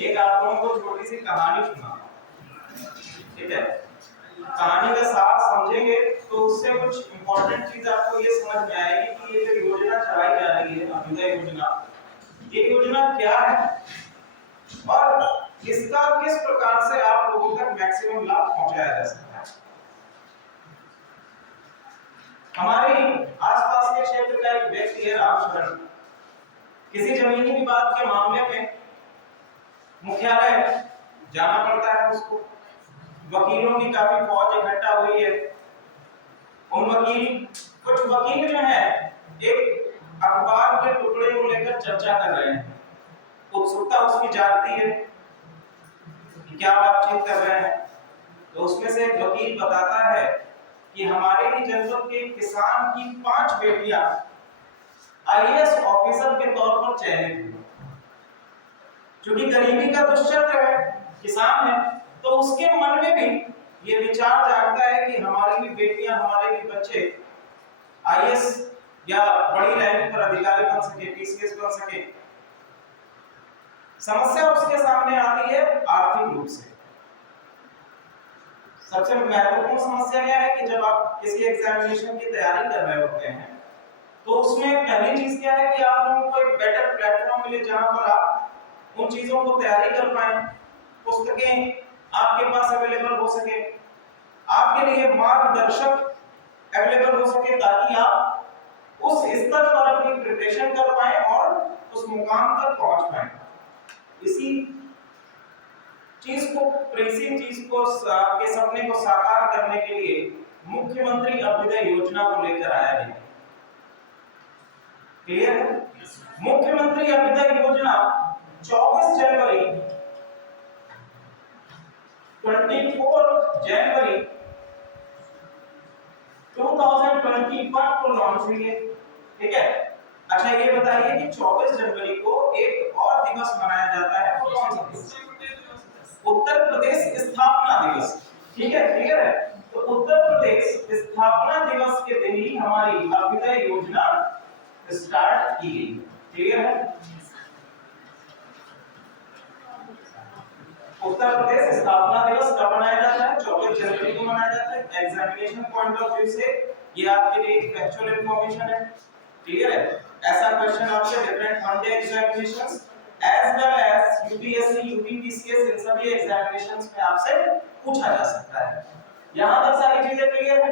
एक आप लोगों को छोटी सी कहानी सुना, ठीक है? कहानी का सार समझेंगे तो उससे कुछ इंपॉर्टेंट चीज आपको ये समझ में आएगी कि ये जो योजना चलाई जा रही है अभ्युदय योजना, ये योजना क्या है और इसका किस प्रकार से आप लोगों तक मैक्सिमम लाभ पहुंचाया जा सकता है। हमारे आसपास के क्षेत्र का एक व्यक्ति है रामशरण, किसी जमीनी विवाद के मामले में मुख्यालय जाना पड़ता है उसको, वकीलों की काफी फौज इकट्ठा हुई है। कुछ वकील जो है एक अखबार के टुकड़े को लेकर चर्चा कर रहे हैं, उत्सुकता उसकी जागती है कि क्या बातचीत कर रहे हैं। तो उसमें से एक वकील बताता है कि हमारे ही जनपद के किसान की 5 बेटियां आईएएस ऑफिसर के तौर पर चयनित हुई। क्योंकि गरीबी का दुष्चक्र है, किसान है, तो उसके मन में भी ये विचार जागता है कि हमारी भी बेटियां, हमारे भी बच्चे आईएएस या बड़ी रैंक पर अधिकारी बन सके, पीसीएस बन सके। समस्या उसके सामने आती है आर्थिक रूप से। सबसे महत्वपूर्ण समस्या क्या है कि जब आप किसी एग्जामिनेशन की तैयारी कर रहे होते हैं तो उसमें पहली चीज क्या है कि आप लोगों को एक बेटर प्लेटफॉर्म मिले जहां पर आप उन चीजों को तैयारी कर पाएं, पुस्तकें आपके पास अवेलेबल हो सके, आपके लिए मार्गदर्शक अवेलेबल हो सके, ताकि आप उस स्तर पर अपनी प्रिपरेशन कर पाएं और उस मुकाम तक पहुंच पाएं। इसी चीज को आपके सपने को साकार करने के लिए मुख्यमंत्री अभ्युदय योजना को लेकर आया है। क्लियर है? मुख्यमंत्री अभ्युदय योजना 24 जनवरी 2021 को लॉन्च हुई है, ठीक है? अच्छा ये बताइए कि 24 जनवरी को एक और दिवस मनाया जाता है, वो कौन सा दिवस? उत्तर प्रदेश स्थापना दिवस, ठीक है? क्लियर है? तो उत्तर प्रदेश स्थापना दिवस के दिन ही हमारी अभ्युदय योजना स्टार्ट की गई। क्लियर है? उत्तर प्रदेश स्थापना दिवस कब मनाया जाता है? 24 जनवरी को मनाया जाता है। एग्जामिनेशन पॉइंट ऑफ व्यू से ये आपके लिए एक फैक्चुअल इंफॉर्मेशन है। क्लियर है? ऐसा क्वेश्चन आपसे different one day examinations as well as UPSC, UPPCS, इन सभी एग्जामिनेशंस में आपसे पूछा जा सकता है। यहां तक सारी चीजें क्लियर है?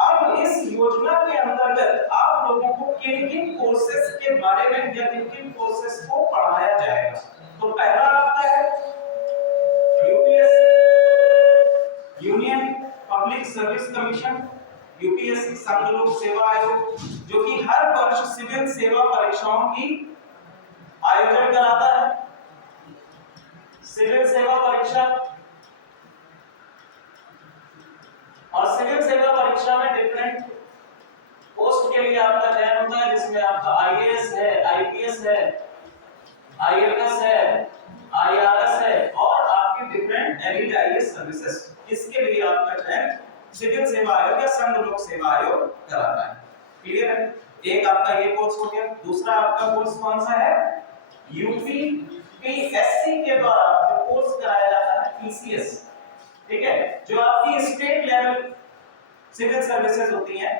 अब इस योजना के अंतर्गत आप लोगों को किन-किन कोर्सेज के बारे में या किन-किन कोर्सेज को पढ़ाया जाएगा? तो पहला आता है UPSC, union public service commission, UPSC संघ लोक सेवा आयोग, जो कि हर वर्ष सिविल सेवा परीक्षाओं की आयोजन कराता है। सिविल सेवा परीक्षा और सिविल सेवा परीक्षा में डिफरेंट पोस्ट के लिए आपका चयन होता है, जिसमें आपका आईएएस है, आईपीएस है, आईएफएस है, आईआरएस है और आपके डिफरेंट एलिट आईएएस सर्विसेज, इसके लिए आपका चयन सिविल सेवा आयोग या संघ लोक सेवा आयोग कराता है। क्लियर है? एक आपका ये कोर्स हो गया। दूसरा आपका कोर्स कौन सा है? यूपीपीएससी के द्वारा जो कोर्स कराया जाता है पीसीएस, ठीक है? जो आपकी स्टेट लेवल सिविल सर्विसेज होती हैं,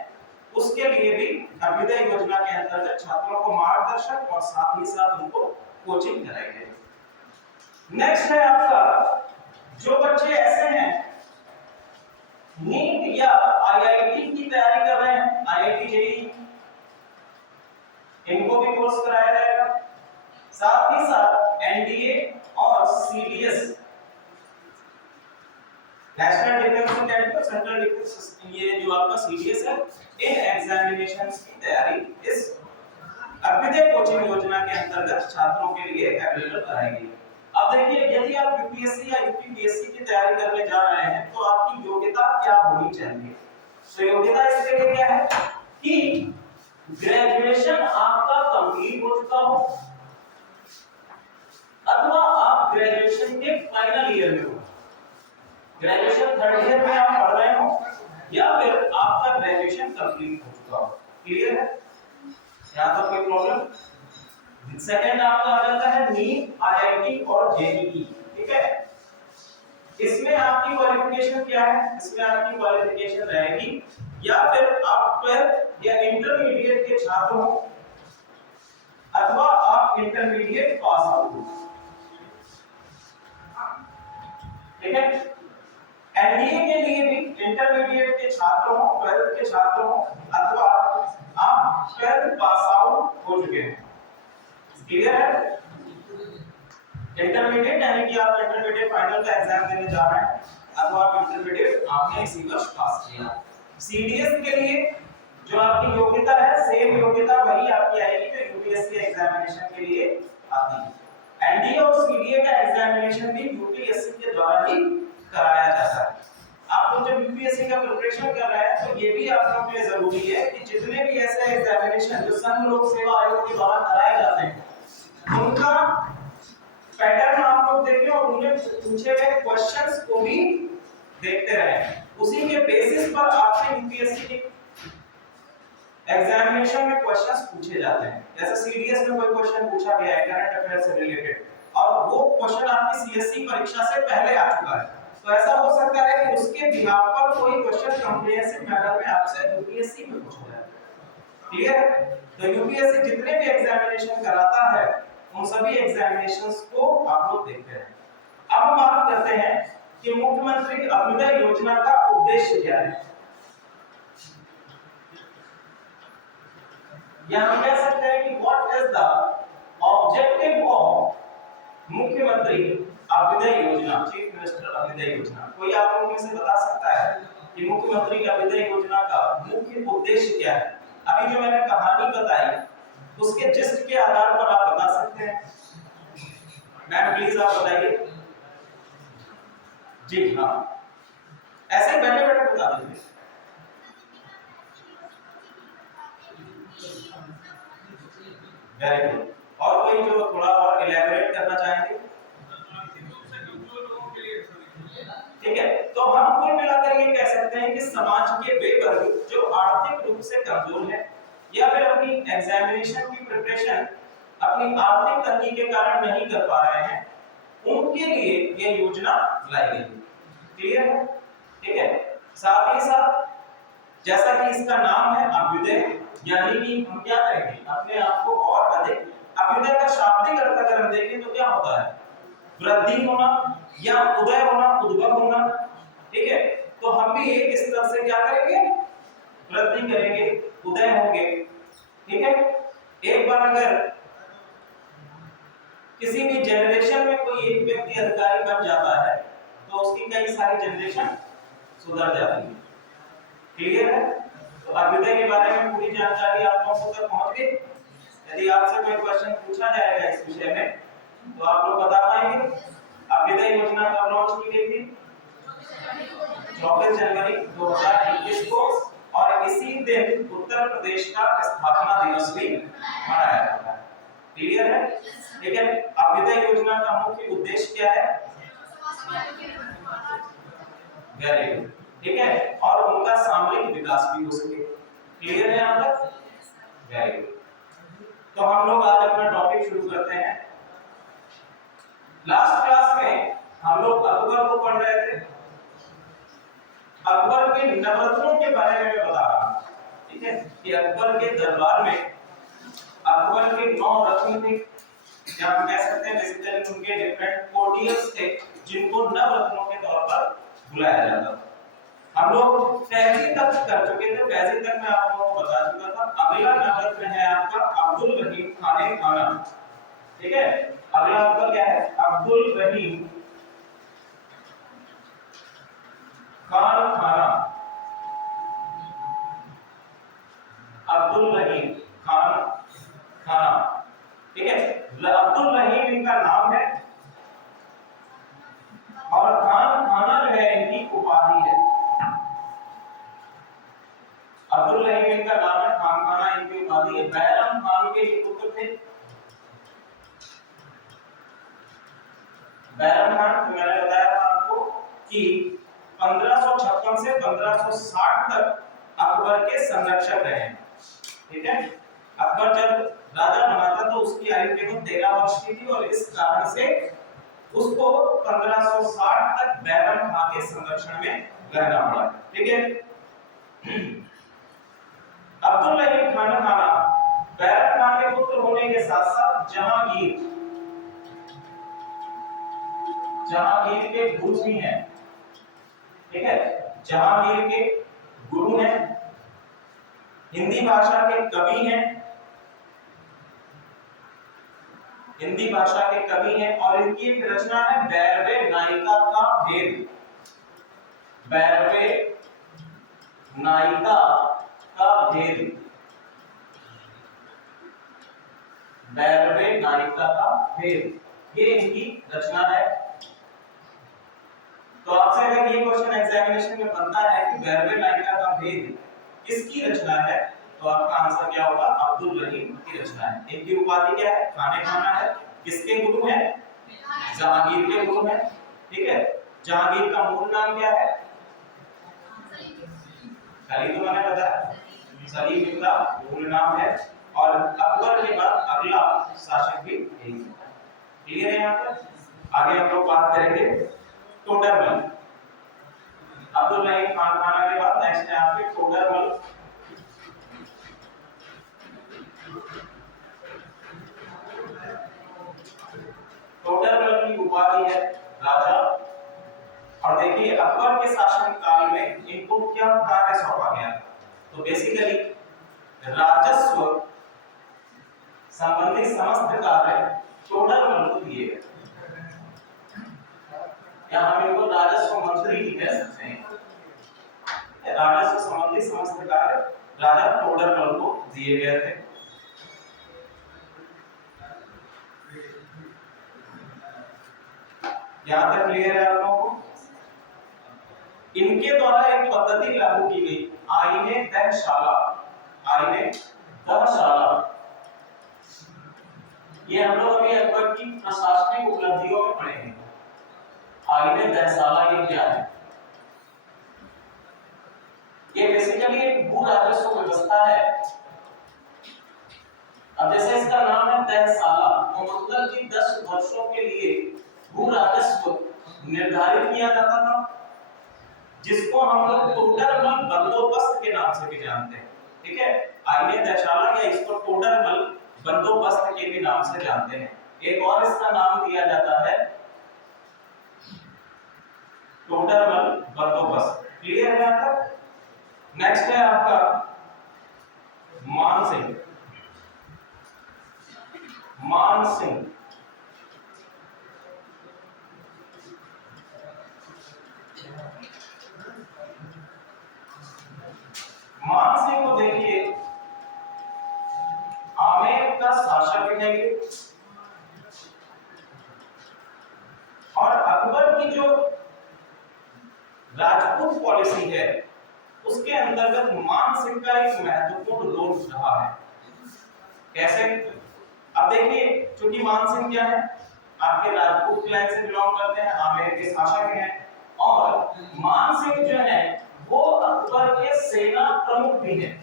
उसके लिए भी अभ्युदय योजना के अंतर्गत छात्रों को मार्गदर्शक और साथ ही साथ उनको कोचिंग कराएंगे। नेक्स्ट है आपका, जो बच्चे ऐसे हैं नीट या आईआईटी की तैयारी कर रहे हैं, आईआईटी जेईई, इनको भी कोर्स कराया जाएगा। साथ ही साथ एनडीए और CDS, national defence institute, central defence, ये जो आपका सीडीएस है, इन एग्जामिनेशंस की तैयारी इस अभ्युदय कोचिंग योजना के अंतर्गत छात्रों के लिए अवेलेबल कराएगी। अब देखिए, यदि आप यूपीएससी या यूपीपीएससी की तैयारी करने जा रहे हैं तो आपकी योग्यता क्या होनी चाहिए? तो योग्यता इसके लिए क्या है कि ग्रेजुएशन आपका कंप्लीट हो चुका हो अथवा आप ग्रेजुएशन के फाइनल ईयर में हो, ग्रेजुएशन थर्ड ईयर में आप पढ़ रहे हो या फिर आपका ग्रेजुएशन कंप्लीट हो चुका हो। क्लियर है? यहां तक कोई प्रॉब्लम? सेकंड आपका आ जाता है नीट, आईआईटी और जेईई। ठीक है, इसमें आपकी क्वालिफिकेशन क्या है? इसमें आपकी क्वालिफिकेशन रहेगी या फिर आप 12th या इंटरमीडिएट के छात्र हो अथवा आप इंटरमीडिएट पास आउट हो। ठीक है, एनडीए के लिए भी इंटरमीडिएट के छात्र हो, 12th के छात्र हो अथवा आप 12th पास आउट हो चुके हैं। क्लियर है? इंटरमीडिएट यानी कि आप इंटरमीडिएट फाइनल का एग्जाम देने जा रहे हैं अथवा आप इंटरमीडिएट आपने इसी वर्ष पास किया। सीडीएस के लिए जो आपकी योग्यता है सेम योग्यता वही आपकी आएगी जो यूपीएससी एग्जामिनेशन के लिए आती है। एनडीए और सीडीए का एग्जामिनेशन भी यूपीएससी के द्वारा ही कराया जाता है। आप लोग जब यूपीएससी का प्रिपरेशन कर रहे हैं तो ये भी आप लोगों के लिए जरूरी है कि जितने भी ऐसे एग्जामिनेशन जो संघ लोक सेवा आयोग के द्वारा कराए जाते हैं उनका पैटर्न आप लोग देखें और उनमें पूछे गए क्वेश्चंस को भी देखते रहें। उसी के बेसिस पर आपसे यूपीएससी के एग्जामिनेशन में क्वेश्चंस पूछे जाते हैं। जैसे सीडीएस में कोई क्वेश्चन पूछा गया है करंट अफेयर से रिलेटेड और वो क्वेश्चन आपकी सीएससी परीक्षा से पहले आ चुका है, तो ऐसा हो सकता है कि उसके बिहाफ पर कोई क्वेश्चन कॉम्प्रिहेंसिव मैनर में आपसे यूपीएससी में पूछा जाए। क्लियर है? तो यूपीएससी जितने भी एग्जामिनेशन कराता है उन सभी एग्जामिनेशंस को आप लोग देखते हैं। अब हम बात करते हैं कि मुख्यमंत्री अभ्युदय योजना का उद्देश्य क्या है। या हम कह सकते हैं कि what is the objective of मुख्यमंत्री अभ्युदय योजना, चीफ मिनिस्टर अभ्युदय योजना। कोई आप लोगों में से बता सकता है कि मुख्यमंत्री अभ्युदय योजना का मुख्य उद्देश्य क्या है? अभी जो मैंने कहानी बताई उसके जिस्ट के आधार पर आप बता सकते हैं। मैम प्लीज आप बताइए। जी हाँ, ऐसे बैठे बैठे बता दीजिए। Very good. और कोई जो थोड़ा और इलैबोरेट करना चाहेंगे? ठीक है, तो हम कुल मिलाकर ये कह सकते हैं कि समाज के वे वर्ग जो आर्थिक रूप से कमजोर है या फिर अपनी एग्जामिनेशन की प्रिपरेशन अपनी आर्थिक तंगी के कारण नहीं कर पा रहे हैं, उनके लिए ये योजना लाई गई। क्लियर है? ठीक है, साथ ही साथ जैसा कि इसका नाम है अभ्युदय, यानी कि हम क्या करेंगे अपने आप को और अधिक, अभ्युदय का शाब्दिक अर्थ अगर हम देखें तो क्या होता है? वृद्धि होना या उदय होना, उद्भव होना। ठीक है, तो हम भी एक स्तर से क्या करेंगे? वृद्धि करेंगे, उदय होंगे। ठीक है, एक बार अगर किसी भी जनरेशन में कोई एक व्यक्ति अधिकारी बन जाता है तो उसकी कई सारी जनरेशन सुधर जाती है। क्लियर है? तो अभ्युदय के बारे में पूरी जानकारी आप लोगों तक पहुंच गई। यदि आपसे कोई क्वेश्चन पूछा जाएगा इस विषय में तो आप लोग बता पाएंगे। अभ्युदय योजना कब लॉन्च की गई थी? 24 जनवरी 2021 को, और इसी दिन उत्तर प्रदेश का स्थापना दिवस भी मनाया जाता है। क्लियर है? लेकिन अभ्युदय योजना का मुख्य उद्देश्य क्या है? Very good. ठीक है, और उनका सामूहिक विकास भी हो सके। क्लियर है यहां तक? Very good. तो हम लोग आज अपना टॉपिक शुरू करते हैं। लास्ट क्लास में हम लोग अकबर को पढ़ रहे थे। अकबर के नवरत्नों के बारे में मैं बता रहा हूं। ठीक है, कि अकबर के दरबार में अकबर के 9 रत्न थे, या हम कह सकते हैं बेसिकली उनके डिफरेंट कोर्टियर्स थे जिनको नवरत्नों के तौर पर बुलाया जाता था। हम लोग फैजी तक कर चुके थे, फैजी तक मैं आप लोगों को बता चुका था। अगला नवरत्न है आपका अब्दुल रहीम खान खाना। ठीक है, अगला आपका क्या है? अब्दुल रहीम खान खाना। अब्दुल रहीम खान खाना। ठीक है, अब्दुल रहीम इनका नाम है और खान खाना जो है इनकी उपाधि है। अब्दुल रहीम इनका नाम है, खान खाना इनकी उपाधि है। बैरम खान के ये पुत्र थे। बैरम खान तो मैंने बताया था आपको कि 1556 से 1560 तक अकबर के संरक्षक रहे। ठीक है, अकबर जब राजा बना था तो उसकी आयु केवल 13 वर्ष की थी और इस कारण से उसको 1560 तक बैरम खां के संरक्षण में रहना पड़ा। ठीक है। अब्दुल रहीम खान खाना बैरम खान के पुत्र होने के साथ साथ जहांगीर के गुरु भी हैं। ठीक है, जहांगीर के गुरु हैं, हिंदी भाषा के कवि हैं, हिंदी भाषा के कवि हैं और इनकी एक रचना है बैरवे नायिका का भेद। बैरवे नायिका का भेद, बैरवे नायिका का भेद, ये इनकी रचना है। तो आपसे अगर ये क्वेश्चन एग्जामिनेशन में बनता है कि बैरवे नायिका का भेद किसकी रचना है, तो आपका आंसर क्या होगा? अब्दुल रहीम की रचना है। इनकी उपाधि क्या है? खाने खाना है। किसके गुरु हैं? जहांगीर के गुरु हैं। ठीक है, जहांगीर का मूल नाम क्या है? सलीम, तो मैंने बताया सलीम इनका मूल नाम है और अकबर के बाद अगला शासक भी यही है। क्लियर है? यहाँ पर आगे हम लोग बात करेंगे टोडरमल। अब्दुल रहीम खान खाना के बाद नेक्स्ट है आपके टोडरमल। टोडरमल की उपाधि है राजा। और देखिए अकबर के शासन काल में इनको क्या कार्य सौंपा गया? तो बेसिकली राजस्व संबंधी समस्त कार्य टोडरमल को दिए गए। या हम इनको राजस्व मंत्री भी कह सकते हैं। राजस्व संबंधी समस्त कार्य राजा टोडरमल को दिए गए थे। यहां तक क्लियर है आप लोगों को? इनके द्वारा एक पद्धति लागू की गई, आईने दहशाला। आईने दहशाला, ये हम लोग अभी अकबर की प्रशासनिक उपलब्धियों में पढ़े हैं। आईने दहशाला ये क्या है? ये बेसिकली एक भू राजस्व व्यवस्था है। अब जैसे इसका नाम है दहशाला, तो मतलब कि 10 वर्षों के लिए भू राजस्व निर्धारित किया जाता था, जिसको हम लोग टोडरमल बंदोबस्त के नाम से भी जानते हैं। ठीक है, आईने दहशाला या इसको टोडरमल बंदोबस्त के भी नाम से जानते हैं। एक और इसका नाम दिया जाता है टोडरमल बंदोबस्त। क्लियर है यहाँ तक? नेक्स्ट है आपका मान सिंह। मान सिंह, मान सिंह को देखिए आमेर का शासक है ये, और अकबर की जो राजपूत पॉलिसी है उसके अंतर्गत मान सिंह का एक महत्वपूर्ण रोल रहा है। कैसे? अब देखिए, चूंकि मान सिंह क्या है, आपके राजपूत क्लैन से बिलोंग करते हैं, आमेर के शासक हैं, और मान सिंह जो है वो अकबर के सेना प्रमुख भी हैं।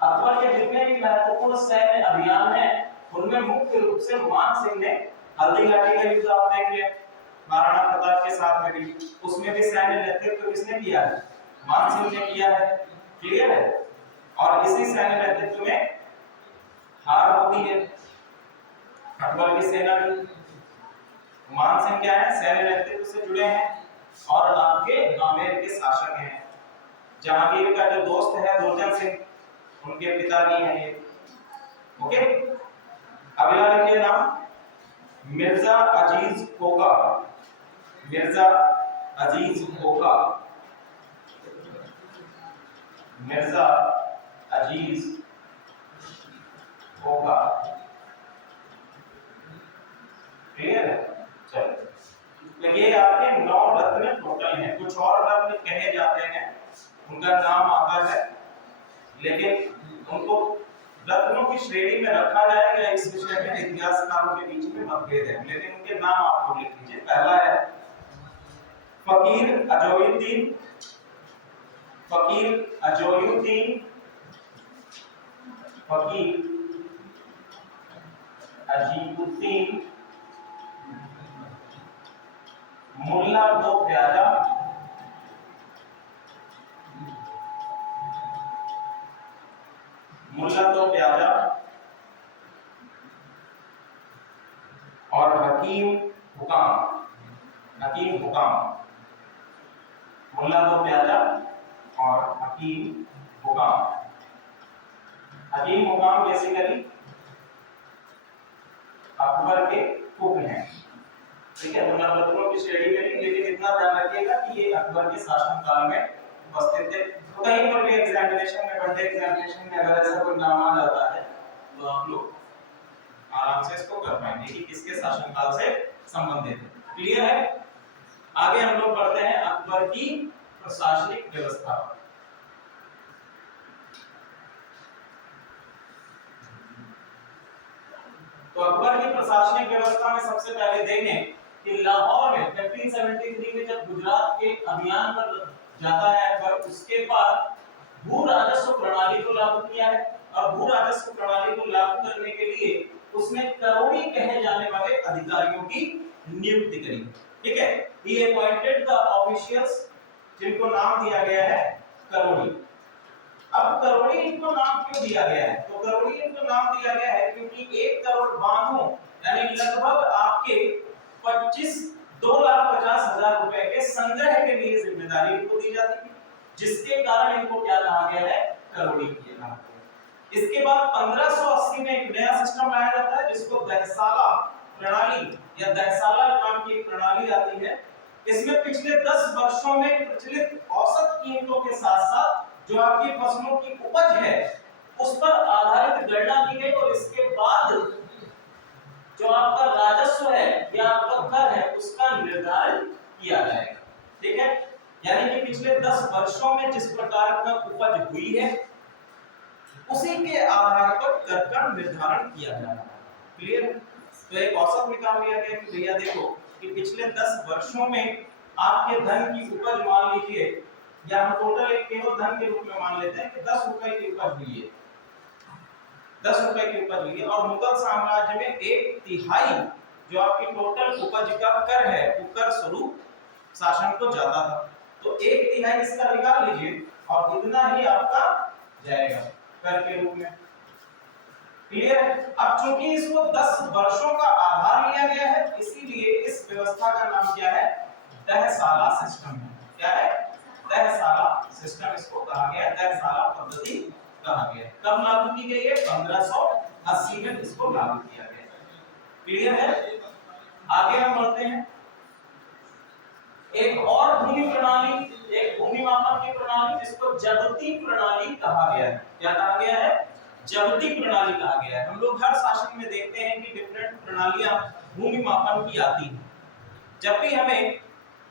अकबर के जितने भी महत्वपूर्ण सैन्य अभियान हैं उनमें मुख्य रूप से मान सिंह ने, हल्दी घाटी का युद्ध आप देख लें, महाराणा प्रताप के साथ में भी, उसमें भी सैन्य नेतृत्व किसने किया है? मान सिंह ने किया है। क्लियर है? और इसी सैन्य नेतृत्व में हार होती है अकबर की सेना की। मान सिंह क्या है? सैन्य नेतृत्व से जुड़े हैं और आपके आमेर के शासक हैं। जहांगीर का जो दोस्त है दुर्जन सिंह, उनके पिता भी हैं ये। ओके, अगला लिखिए नाम मिर्जा अजीज कोका। मिर्जा अजीज कोका, मिर्जा अजीज कोका। क्लियर है? चलो, तो ये आपके 9 रत्न टोटल हैं। कुछ और रत्न कहे जाते हैं, उनका नाम आता है, लेकिन उनको रत्नों की श्रेणी में रखा जाएगा, इस विषय में इतिहासकारों के बीच में मतभेद है, लेकिन उनके नाम आपको लिख लीजिए। पहला है फकीर अजोयुद्दीन। फकीर अजोयुद्दीन, फकीर अजीमुद्दीन मुल्ला दो प्याजा और हकीम हुकाम मुल्ला दो प्याजा और हकीम हुकाम बेसिकली अकबर के कुक हैं, ठीक है। मुल्ला बदरुल की श्रेणी में नहीं, लेकिन इतना ध्यान रखिएगा कि ये अकबर के शासनकाल में उपस्थित थे। तो कहीं पर भी एग्जामिनेशन में, वनडे एग्जामिनेशन में अगर ऐसा कोई नाम आ जाता है तो आप लोग आराम से इसको कर पाएंगे कि किसके शासनकाल से संबंधित है। क्लियर है? आगे हम लोग पढ़ते हैं अकबर की प्रशासनिक व्यवस्था। तो अकबर की प्रशासनिक व्यवस्था में सबसे पहले देखें कि लाहौर में 1573 में जब गुजरात के अभियान पर जाता है अकबर, उसके बाद भू राजस्व प्रणाली को लागू किया है। और भू राजस्व प्रणाली को लागू करने के लिए उसने करोड़ी कहे जाने वाले अधिकारियों की नियुक्ति करी, ठीक है। He appointed the officials, जिनको नाम दिया गया है करोड़ी। अब करोड़ी इनको नाम क्यों दिया गया है? तो करोड़ी इनको नाम दिया गया है क्योंकि 1 करोड़ बांधों यानी लगभग आपके 2,50,000 रुपए के संग्रह के लिए जिम्मेदारी इनको दी जाती थी, जिसके कारण इनको क्या कहा गया है? करोड़ी किया नाम। इसके बाद 1580 में एक नया सिस्टम लाया जाता है जिसको दहसाला प्रणाली या दहसाला नाम की प्रणाली आती है। इसमें पिछले 10 वर्षों में प्रचलित औसत कीमतों के साथ-साथ जो आपकी फसलों की उपज है उस पर आधारित गणना की गई और इसके बाद जो आपका राजस्व है या आपका कर है उसका निर्धारण किया जाएगा, ठीक है। यानी कि पिछले 10 वर्षों में जिस प्रकार का उपज हुई है उसी के आधार पर कर का निर्धारण किया जा रहा है। क्लियर है? तो एक औसत निकाल लिया गया कि भैया देखो कि पिछले 10 वर्षों में आपके धन की उपज मान लीजिए, या हम टोटल एक केवल धन के रूप में मान लेते हैं कि 10 रुपए की उपज हुई है, 10 रुपए की उपज हुई है। और मुगल साम्राज्य में 1/3 जो आपकी टोटल उपज का कर है वो कर स्वरूप शासन को जाता था। तो 1/3 इसका निकाल लीजिए और इतना ही आपका जाएगा कर के रूप में। क्लियर है? अब चूंकि इसको 10 वर्षों का आधार लिया गया है इसीलिए इस व्यवस्था का नाम क्या है? दहसाला सिस्टम है। क्या है? दहसाला सिस्टम इसको कहा गया है, दहसाला पद्धति कहा गया है। कब लागू की गई है? 1580 में इसको लागू किया गया है। क्लियर है? आगे हम बढ़ते हैं। एक और भूमि प्रणाली, एक भूमि मापन की प्रणाली जिसको जबती प्रणाली कहा गया है। क्या कहा गया है? जबती प्रणाली कहा गया है। हम लोग हर शासन में देखते हैं कि डिफरेंट प्रणालियां भूमि मापन की आती हैं। जब भी हमें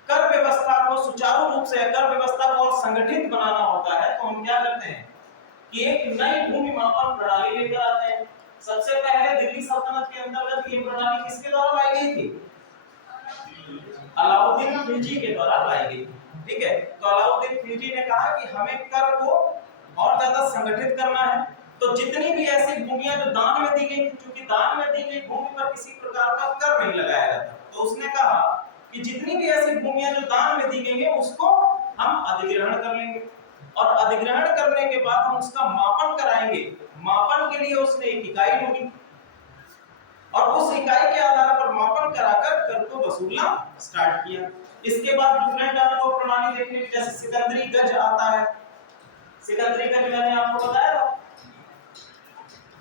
कर व्यवस्था को सुचारू रूप से, कर व्यवस्था को संगठित बनाना होता है तो हम क्या करते हैं कि एक नई भूमि मापन प्रणाली लेकर आते हैं। सबसे पहले दिल्ली सल्तनत के अंतर्गत ये प्रणाली किसके द्वारा लाई गई थी? अलाउद्दीन खिलजी के द्वारा लाई गई, ठीक है। तो अलाउद्दीन खिलजी ने कहा कि हमें कर को और ज्यादा संगठित करना है, तो जितनी भी ऐसी भूमियां जो दान में दी गई, क्योंकि दान में दी गई भूमि पर किसी प्रकार का कर नहीं लगाया जाता, तो उसने कहा कि जितनी भी ऐसी भूमियां जो दान में दी गई है उसको हम अधिग्रहण कर लेंगे और अधिग्रहण करने के बाद हम उसका मापन कराएंगे। मापन के लिए उसने एक इकाई ढूंढी और उस इकाई के आधार पर मापन कराकर कर को वसूलना स्टार्ट किया। इसके बाद डिफरेंट आपको प्रणाली देखने की, जैसे सिकंदरी गज आता है। सिकंदरी गज मैंने आपको बताया था,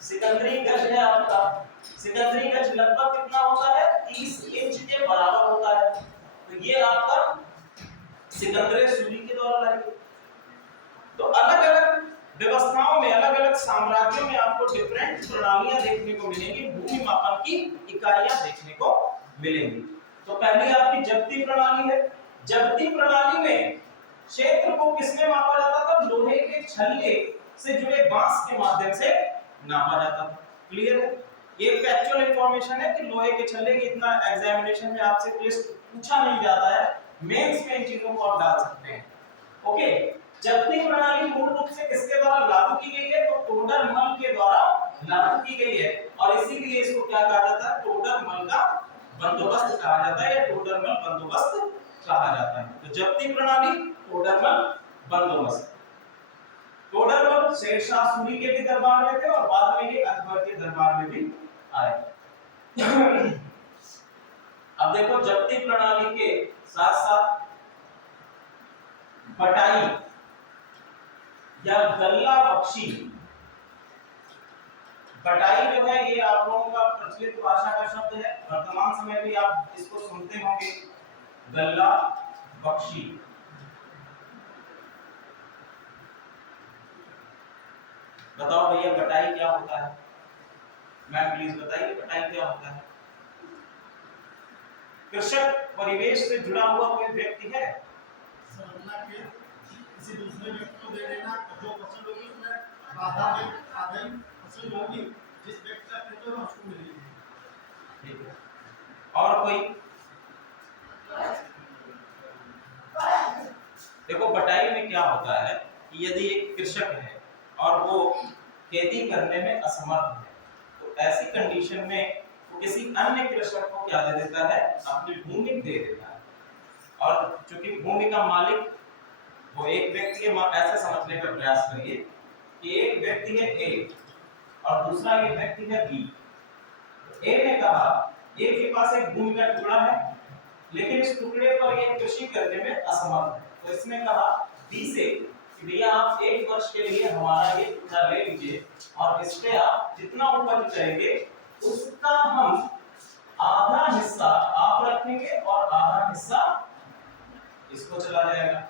सिकंदरी गज है आपका। सिकंदरी गज लगभग कितना होता है? 30 इंच के बराबर होता है। तो ये आपका सिकंदरी सूरी के द्वारा लाई गई। तो अलग अलग व्यवस्थाओं में, अलग अलग साम्राज्यों में आपको डिफरेंट प्रणालियां देखने को मिलेंगी, भूमि मापन की इकाइयां देखने को मिलेंगी। तो पहली आपकी जब्ती प्रणाली है। जब्ती प्रणाली में क्षेत्र को किसमें मापा जाता था? लोहे के छल्ले से जुड़े बांस के माध्यम से नापा जाता था। क्लियर है? ये फैक्चुअल इंफॉर्मेशन है कि लोहे के छल्ले की इतना एग्जामिनेशन में आपसे पूछा नहीं जाता है, मेंस में इन चीजों को आप डाल सकते हैं। ओके, जब्ती प्रणाली मूल रूप से किसके द्वारा लागू की गई है? तो टोडरमल के द्वारा लागू की गई है और इसीलिए इसको क्या कहा जाता है? टोडरमल का बंदोबस्त कहा जाता है या टोडरमल बंदोबस्त कहा जाता है। तो जब्ती प्रणाली, टोडरमल बंदोबस्त। टोडरमल शेरशाह सूरी के भी दरबार में थे और बाद में ये अकबर के दरबार में भी आए। अब देखो जब्ती प्रणाली के साथ साथ बटाई या गल्ला बख्शी, बटाई जो है ये आप लोगों का प्रचलित भाषा का शब्द है, वर्तमान समय भी आप इसको सुनते होंगे, गल्ला बख्शी। बताओ भैया बटाई क्या होता है? मैम प्लीज बताइए बटाई क्या होता है? कृषक परिवेश से जुड़ा हुआ कोई व्यक्ति है? किसी दूसरे व्यक्ति को दे देना, जो फसल होगी उसमें आधा फसल होगी, जिस व्यक्ति का खेत होगा उसको मिलेगी। ठीक है, और कोई? देखो बटाई में क्या होता है कि यदि एक कृषक है और वो खेती करने में असमर्थ है तो ऐसी कंडीशन में वो किसी अन्य कृषक को क्या दे देता है? अपनी भूमि दे देता है। और चूंकि भूमि का मालिक वो एक व्यक्ति है, ऐसे समझने का प्रयास करिए कि एक व्यक्ति है ए और दूसरा ये व्यक्ति है बी। ए ने कहा ए के पास एक भूमि का टुकड़ा है लेकिन इस टुकड़े पर ये कृषि करने में असमर्थ है, तो इसने कहा बी से कि भैया आप 1 वर्ष के लिए हमारा ये टुकड़ा ले लीजिए और इस पे आप जितना उपज करेंगे उसका हम आधा हिस्सा आप रखेंगे और आधा हिस्सा इसको चला जाएगा।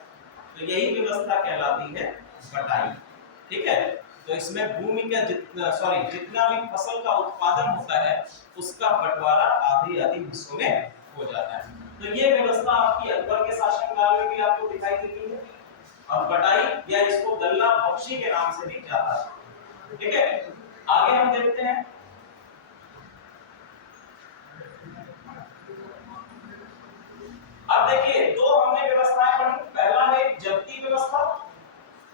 तो यही व्यवस्था कहलाती है बटाई। ठीक है, तो इसमें भूमि का जितना भी फसल का उत्पादन होता है उसका बंटवारा आधी आधी हिस्सों में हो जाता है। तो ये व्यवस्था आपकी अकबर के शासनकाल में भी आपको दिखाई देती है और बटाई या इसको गल्ला बख्शी के नाम से भी जाता है। ठीक है, आगे हम देखते हैं। अब देखिए दो हमने व्यवस्थाएं पढ़ी, पहला है जब्ती व्यवस्था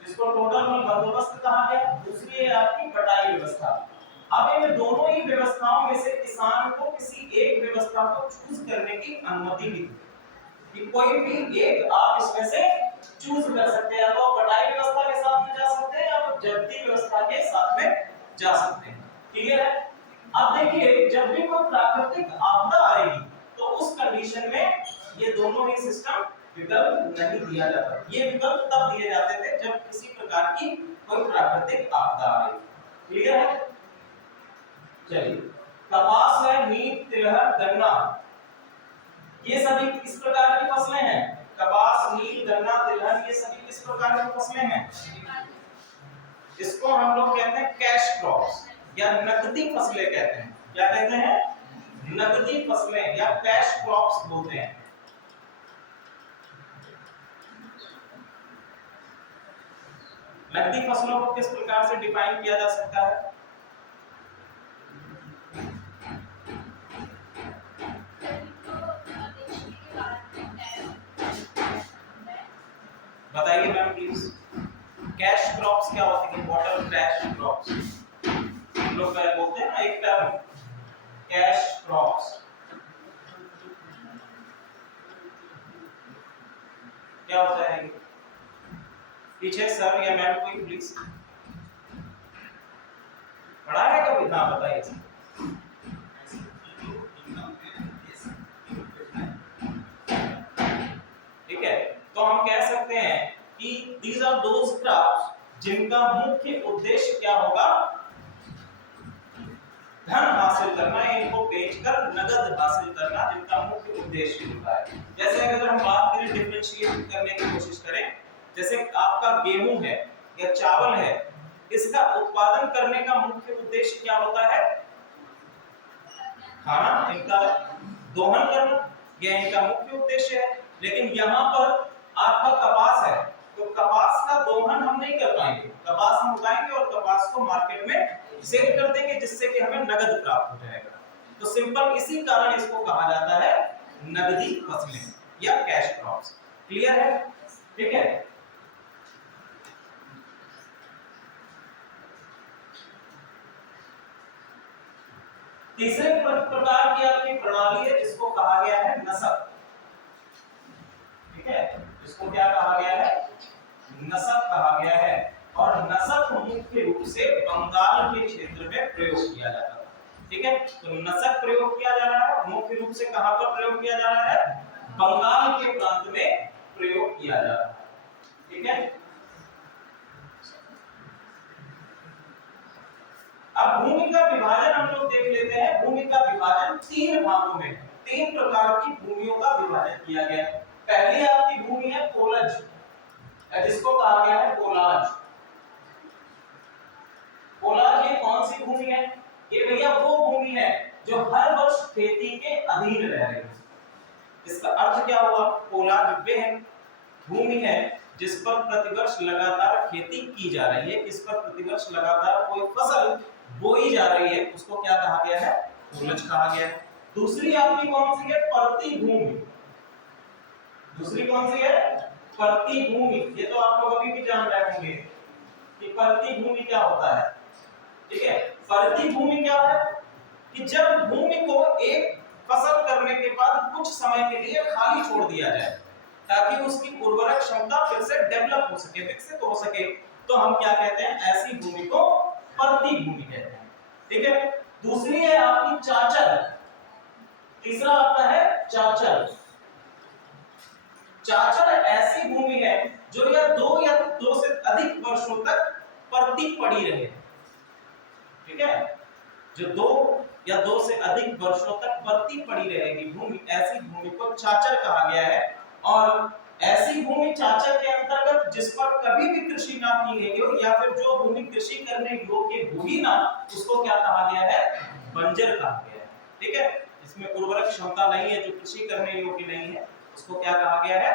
जिसको टोडरमल बंदोबस्त कहा गया, दूसरी है आपकी बटाई व्यवस्था। अब इन दोनों ही व्यवस्थाओं में से किसान को किसी एक व्यवस्था को चूज करने की अनुमति मिली कि कोई भी एक आप इसमें से चूज कर सकते हैं, तो बटाई व्यवस्था के साथ में जा सकते हैं या तो जब्ती व्यवस्था के साथ में जा सकते हैं। क्लियर है? अब देखिए जब भी कोई प्राकृतिक आपदा आएगी तो उस कंडीशन में ये दोनों ही सिस्टम विकल्प नहीं दिया जाता। ये विकल्प तब दिए जाते थे जब किसी प्रकार की कोई प्राकृतिक आपदा आए। क्लियर है? चलिए, कपास है, नील, तिलहन, गन्ना, ये सभी किस प्रकार की फसलें हैं? कपास, नील, गन्ना, तिलहन, ये सभी किस प्रकार की फसलें हैं? इसको हम लोग कहते हैं कैश क्रॉप्स या नकदी फसलें कहते हैं। क्या कहते हैं? नकदी फसलें या कैश क्रॉप्स बोलते हैं। नकदी फसलों को किस प्रकार से डिफाइन किया जा सकता है? बताइए मैम प्लीज। कैश क्रॉप्स क्या होती है? वाटर कैश क्रॉप्स लोग बोलते हैं ना एक टर्म कैश क्रॉप्स। क्या होता है? पीछे सर या मैम कोई प्लीज पढ़ा है कभी? हाँ बताइए। ठीक है, तो हम कह सकते हैं कि these are those crops जिनका मुख्य उद्देश्य क्या होगा? धन हासिल करना, इनको बेचकर नगद हासिल करना जिनका मुख्य उद्देश्य होता है। जैसे अगर हम बात करें डिफरेंशिएट करने की कोशिश करें, जैसे आपका गेहूं है या चावल है, इसका उत्पादन करने का मुख्य उद्देश्य क्या होता है? खाना, इनका दोहन करना, यह इनका मुख्य उद्देश्य है। लेकिन यहाँ पर आपका कपास है तो कपास का दोहन हम नहीं कर पाएंगे, कपास हम उगाएंगे और कपास को मार्केट में सेल कर देंगे जिससे कि हमें नगद प्राप्त हो जाएगा। तो सिंपल इसी कारण इसको कहा जाता है नगदी फसलें या कैश क्रॉप्स। क्लियर है? ठीक है, तीसरे प्रकार की आपकी प्रणाली है जिसको कहा गया है नसक। ठीक है, इसको क्या कहा गया है? नसक कहा गया है। और नसक मुख्य रूप से बंगाल के क्षेत्र में प्रयोग किया जाता है। ठीक है, तो नसक प्रयोग किया जा रहा है, मुख्य रूप से कहां पर प्रयोग किया जा रहा है? बंगाल के प्रांत में प्रयोग किया जा रहा है। ठीक है, अब भूमि का विभाजन हम लोग देख लेते हैं। भूमि का विभाजन 3 भागों में, 3 प्रकार की भूमियों का विभाजन किया गया है। पहली आपकी भूमि है पोलज, जिसको कहा गया है पोलाज। पोलाज ये कौन सी भूमि है? ये भैया वो भूमि है जो हर वर्ष खेती के अधीन रह रही है। इसका अर्थ क्या हुआ? पोलाज वह भूमि है जिस पर प्रतिवर्ष लगातार खेती की जा रही है, इस पर प्रतिवर्ष लगातार कोई फसल बोई जा रही है, उसको क्या कहा गया है? पोलज कहा गया है। दूसरी आपकी कौन सी है? परती भूमि। दूसरी कौन सी है? परती भूमि। ये तो आप लोग अभी भी जान रहे होंगे कि परती भूमि क्या होता है। ठीक है, परती भूमि क्या है? कि जब भूमि को एक फसल करने के बाद कुछ समय के लिए खाली छोड़ दिया जाए ताकि उसकी उर्वरक क्षमता फिर से डेवलप हो सके, विकसित हो सके, तो हम क्या कहते हैं? ऐसी भूमि को परती भूमि कहते हैं। ठीक है, दूसरी है आपकी चाचर। तीसरा आपका है चाचर। चाचर ऐसी भूमि है जो या दो से अधिक वर्षों तक परती पड़ी रहे। ठीक है, जो 2 से अधिक वर्षों तक परती पड़ी रहेगी भूमि, ऐसी भूमि को चाचर कहा गया है। और ऐसी भूमि चाचर के अंतर्गत जिस पर कभी भी कृषि ना की गई हो या फिर जो भूमि कृषि करने योग्य होगी ना, उसको क्या कहा गया है? बंजर कहा गया है। ठीक है, इसमें उर्वरक क्षमता नहीं है, जो कृषि करने योग्य नहीं है, उसको क्या कहा गया है?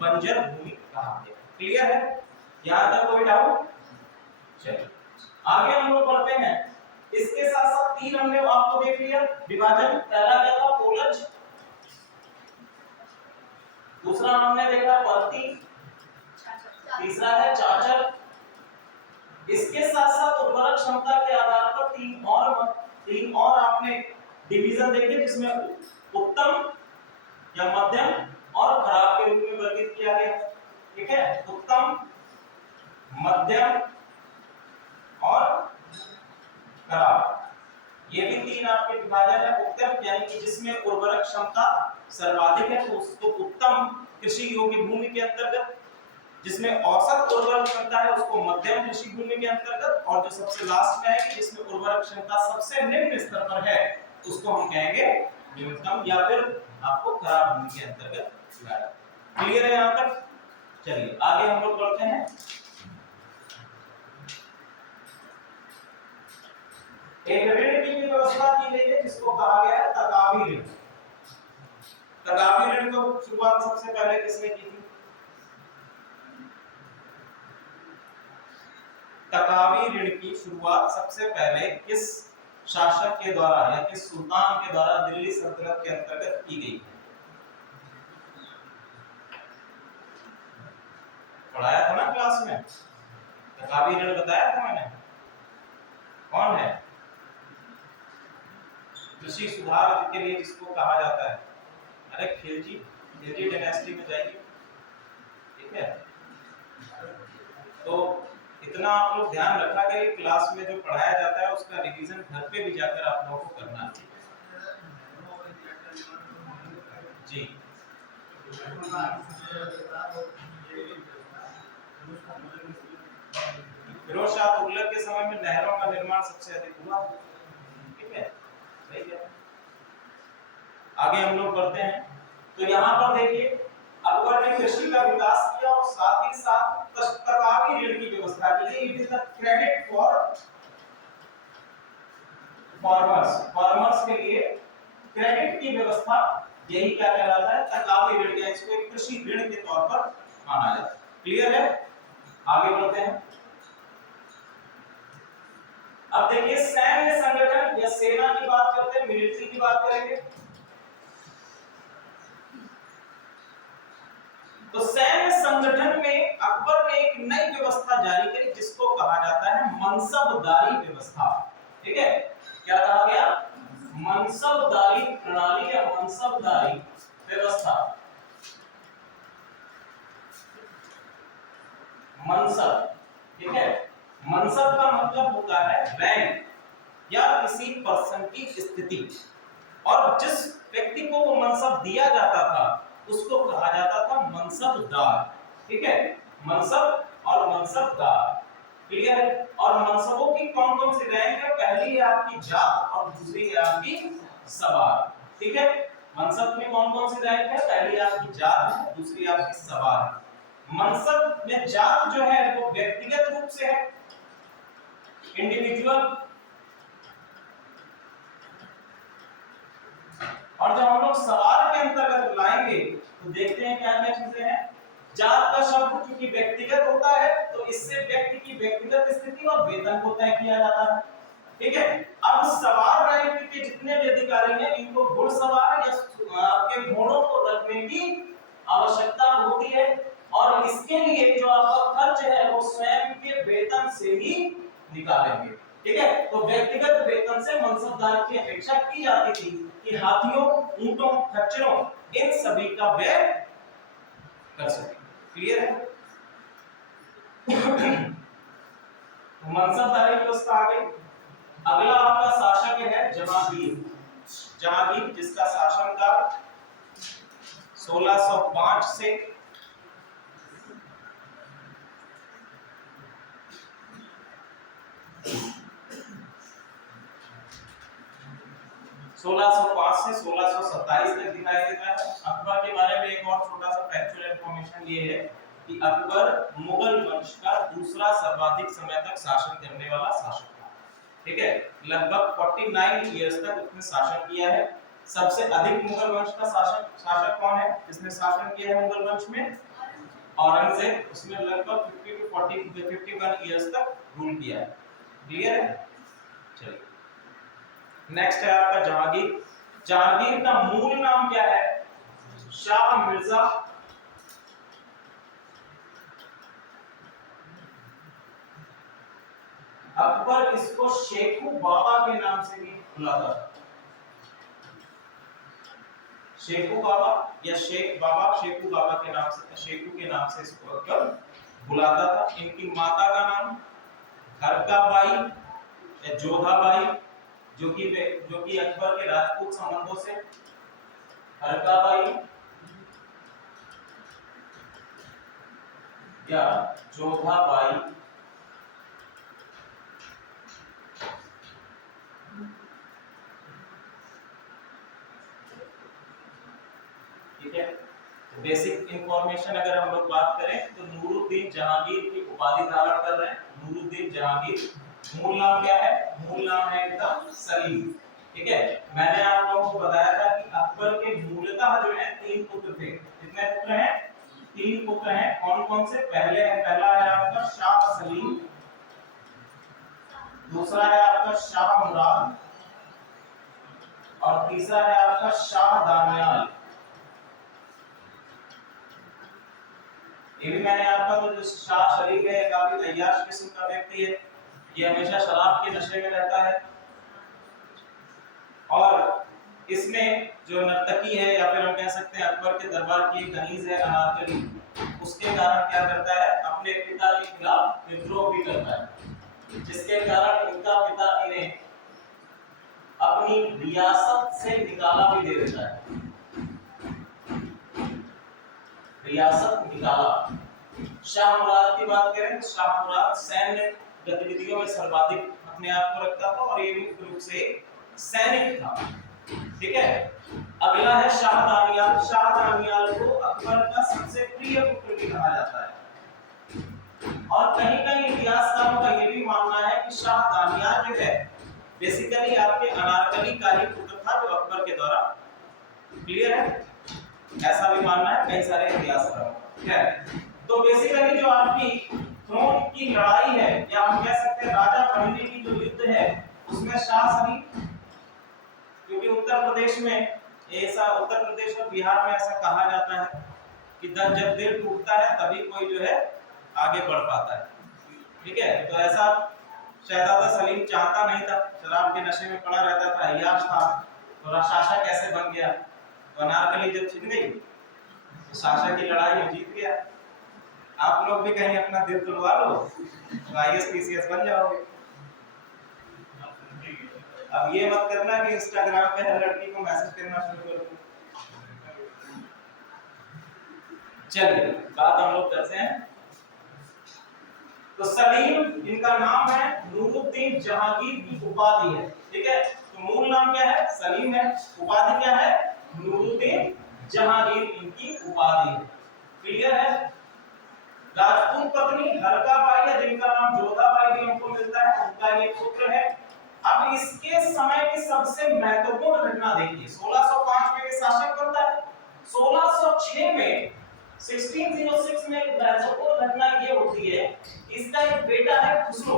बंजर भूमि कहा गया है। क्लियर है? यहां तक कोई डाउट? चलिए आगे हम लोग बढ़ते हैं। इसके साथ साथ 3 हमने आपको देख लिया विभाजन। पहला क्या था? पोलज। दूसरा हमने देखा परती। तीसरा है चाचर। इसके साथ साथ उर्वरक क्षमता के आधार पर 3 और आपने डिवीजन देखे जिसमें उत्तम या मध्यम और खराब के रूप में वर्गीकृत किया गया। ठीक है, उत्तम, मध्यम और खराब, ये भी 3 आपके विभाजन है। उत्तम यानी कि जिसमें उर्वरक क्षमता सर्वाधिक है तो उसको उत्तम कृषि योग्य भूमि के अंतर्गत, जिसमें औसत उर्वरक क्षमता है उसको मध्यम कृषि भूमि के अंतर्गत, और जो सबसे लास्ट में है कि जिसमें उर्वरक क्षमता सबसे निम्न स्तर पर है उसको हम कहेंगे न्यूनतम या फिर आपको खराब भूमि के अंतर्गत लाया। क्लियर है यहां तक? चलिए आगे हम लोग बढ़ते हैं। एक ऋण की व्यवस्था की गई है जिसको कहा गया है तकावी ऋण। तकावी ऋण को शुरुआत सबसे पहले किसने की थी? तकावी ऋण की शुरुआत सबसे पहले किस शासक के द्वारा या किस सुल्तान के द्वारा दिल्ली सल्तनत के अंतर्गत की गई? पढ़ाया था ना क्लास में, तकावी ऋण बताया था मैंने। कौन है? कृषि सुधार के लिए जिसको कहा जाता है, अरे खिलजी डायनेस्टी में जाइए। ठीक है, तो इतना आप लोग ध्यान रखा करिए, क्लास में जो पढ़ाया जाता है उसका रिवीजन घर पे भी जाकर आप लोगों को करना है। जी फिरोज शाह तुगलक के समय में नहरों का निर्माण सबसे अधिक हुआ। ठीक है, सही है। आगे हम लोग बढ़ते हैं। तो यहाँ पर देखिए अकबर ने कृषि का विकास किया और साथ ही साथ तकावी ऋण की व्यवस्था की। It is the credit for farmers के लिए क्रेडिट की व्यवस्था, यही क्या कहलाता है? तकावी ऋण। इसको एक कृषि ऋण के तौर पर माना जाता है। क्लियर है? आगे बढ़ते हैं। अब देखिए सैन्य संगठन या सेना की बात करते हैं, मिलिट्री की बात करेंगे। तो सैन्य संगठन में अकबर ने एक नई व्यवस्था जारी करी जिसको कहा जाता है मनसबदारी व्यवस्था। ठीक है, क्या कहा गया? मनसबदारी प्रणाली या मनसबदारी व्यवस्था। मनसब, ठीक है, मनसब का मतलब होता है रैंक या किसी पर्सन की स्थिति, और जिस व्यक्ति को वो मनसब दिया जाता था उसको कहा जाता था मनसबदार। ठीक है, मनसब और मनसबदार, क्लियर है। और मनसबों की कौन कौन सी रैंक है? पहली है आपकी जात और दूसरी है आपकी सवार। ठीक है, मनसब में कौन कौन सी रैंक है? पहली आपकी जात है, दूसरी आपकी सवार है। मनसब में जात जो है वो व्यक्तिगत रूप से है, इंडिविजुअल, और जब हम लोग सवार के अंतर्गत लाएंगे तो देखते हैं क्या क्या चीजें हैं। जात का शब्द चूंकि व्यक्तिगत होता है तो इससे व्यक्ति की व्यक्तिगत स्थिति और वेतन को तय किया जाता है। ठीक है, अब सवार रैंक के जितने भी अधिकारी हैं इनको घुड़सवार या आपके घोड़ों को रखने की आवश्यकता होती है, और इसके लिए जो आपका खर्च है वो स्वयं के वेतन से ही निकालेंगे। ठीक है, तो व्यक्तिगत वेतन से मनसबदार की अपेक्षा की जाती थी कि हाथियों, ऊंटों, खच्चरों इन सभी का व्यय कर सके। क्लियर है? मनसबदारी व्यवस्था आ गई। अगला आपका शासक है जहांगीर। जहांगीर जिसका शासनकाल 1605 से 1627 तक दिखाई देता है। अकबर के बारे में एक और छोटा सा फैक्चुअल इंफॉर्मेशन ये है कि अकबर मुगल वंश का दूसरा सर्वाधिक समय तक शासन करने वाला शासक था। ठीक है, लगभग 49 इयर्स तक उसने शासन किया है। सबसे अधिक मुगल वंश का शासक कौन है जिसने शासन किया है मुगल वंश में? औरंगजेब। उसने लगभग 51 इयर्स तक रूल किया है। क्लियर है? चलिए, नेक्स्ट है आपका जहांगीर। जहांगीर का मूल नाम क्या है? शाह मिर्जा अकबर इसको शेखू बाबा के नाम से भी बुलाता था। शेखू बाबा या शेख बाबा, शेखू बाबा के नाम से, शेखू के नाम से इसको अकबर बुलाता था। इनकी माता का नाम हरकाबाई या जोधाबाई, जो कि अकबर के राजपूत संबंधों से हरकाबाई या जोधाबाई। ठीक है, बेसिक इंफॉर्मेशन अगर हम लोग बात करें तो नूरुद्दीन जहांगीर की उपाधि धारण कर रहे हैं। नूरुद्दीन जहांगीर, मूल नाम क्या है? मूल नाम है इनका सलीम। ठीक है, मैंने आप लोगों को बताया था कि अकबर के मूलतः जो है 3 पुत्र थे। कितने पुत्र हैं? 3 पुत्र हैं। कौन कौन से? पहला है आपका शाह सलीम, दूसरा है आपका शाह मुराद, और तीसरा है आपका शाह दानियाल। ये भी मैंने आपका जो शाह शरीफ है काफी अय्याश किस्म का व्यक्ति है, ये हमेशा शराब के नशे में रहता है, और इसमें जो नर्तकी है या फिर हम कह सकते हैं अकबर के दरबार की कनीज है अनारकली, उसके कारण क्या करता है? अपने पिता के खिलाफ विद्रोह भी करता है, जिसके कारण इनका पिता इन्हें अपनी रियासत से निकाला भी दे देता है। रियासत निकाला। शाह मुराद की बात करें तो शाह मुराद सैन्य गतिविधियों में सर्वाधिक अपने आप को रखता था और ये मुख्य रूप से सैनिक था। ठीक है, अगला है शाह दानियाल। शाह दानियाल को अकबर का सबसे प्रिय पुत्र भी कहा जाता है, और कहीं कहीं इतिहासकारों का यह भी मानना है कि शाह दानियाल जो है बेसिकली आपके अनारकली का ही पुत्र था जो अकबर के द्वारा। क्लियर है? ऐसा भी मानना है कई सारे इतिहासकारों का। है तो बेसिकली जो आपकी थ्रोन की लड़ाई है या हम कह सकते हैं राजा बनने की जो युद्ध है उसमें शाह सलीम, क्योंकि उत्तर प्रदेश और बिहार में ऐसा कहा जाता है कि जब दिल टूटता है तभी कोई जो है आगे बढ़ पाता है। ठीक है, तो ऐसा शहजादा सलीम चाहता नहीं था, शराब के नशे में पड़ा रहता था, अय्याश था, तो साशा कैसे बन गया? तो अनारकली जब छिन गई तो साशा की लड़ाई में जीत गया। आप लोग भी कहीं अपना दिल तुलवा लो तो आईएएस पीसीएस बन जाओगे। अब ये मत करना कि इंस्टाग्राम पे हर लड़की को मैसेज करना शुरू कर दो। चलिए बात हम लोग करते हैं। तो सलीम इनका नाम है, नूरुद्दीन जहांगीर की उपाधि है, ठीक है। तो मूल नाम क्या है? सलीम है, उपाधि क्या है? नूरुद्दीन जहांगीर इनकी उपाधि है। क्लियर है? राजपूत पत्नी हरकाबाई है जिनका नाम जोधाबाई भी हमको मिलता है, उनका ये पुत्र है। अब इसके समय की सबसे महत्वपूर्ण घटना देखिए। 1605 में ये शासक बनता है। 1606 में 1606 में एक महत्वपूर्ण घटना ये होती है, इसका एक बेटा है खुसरो।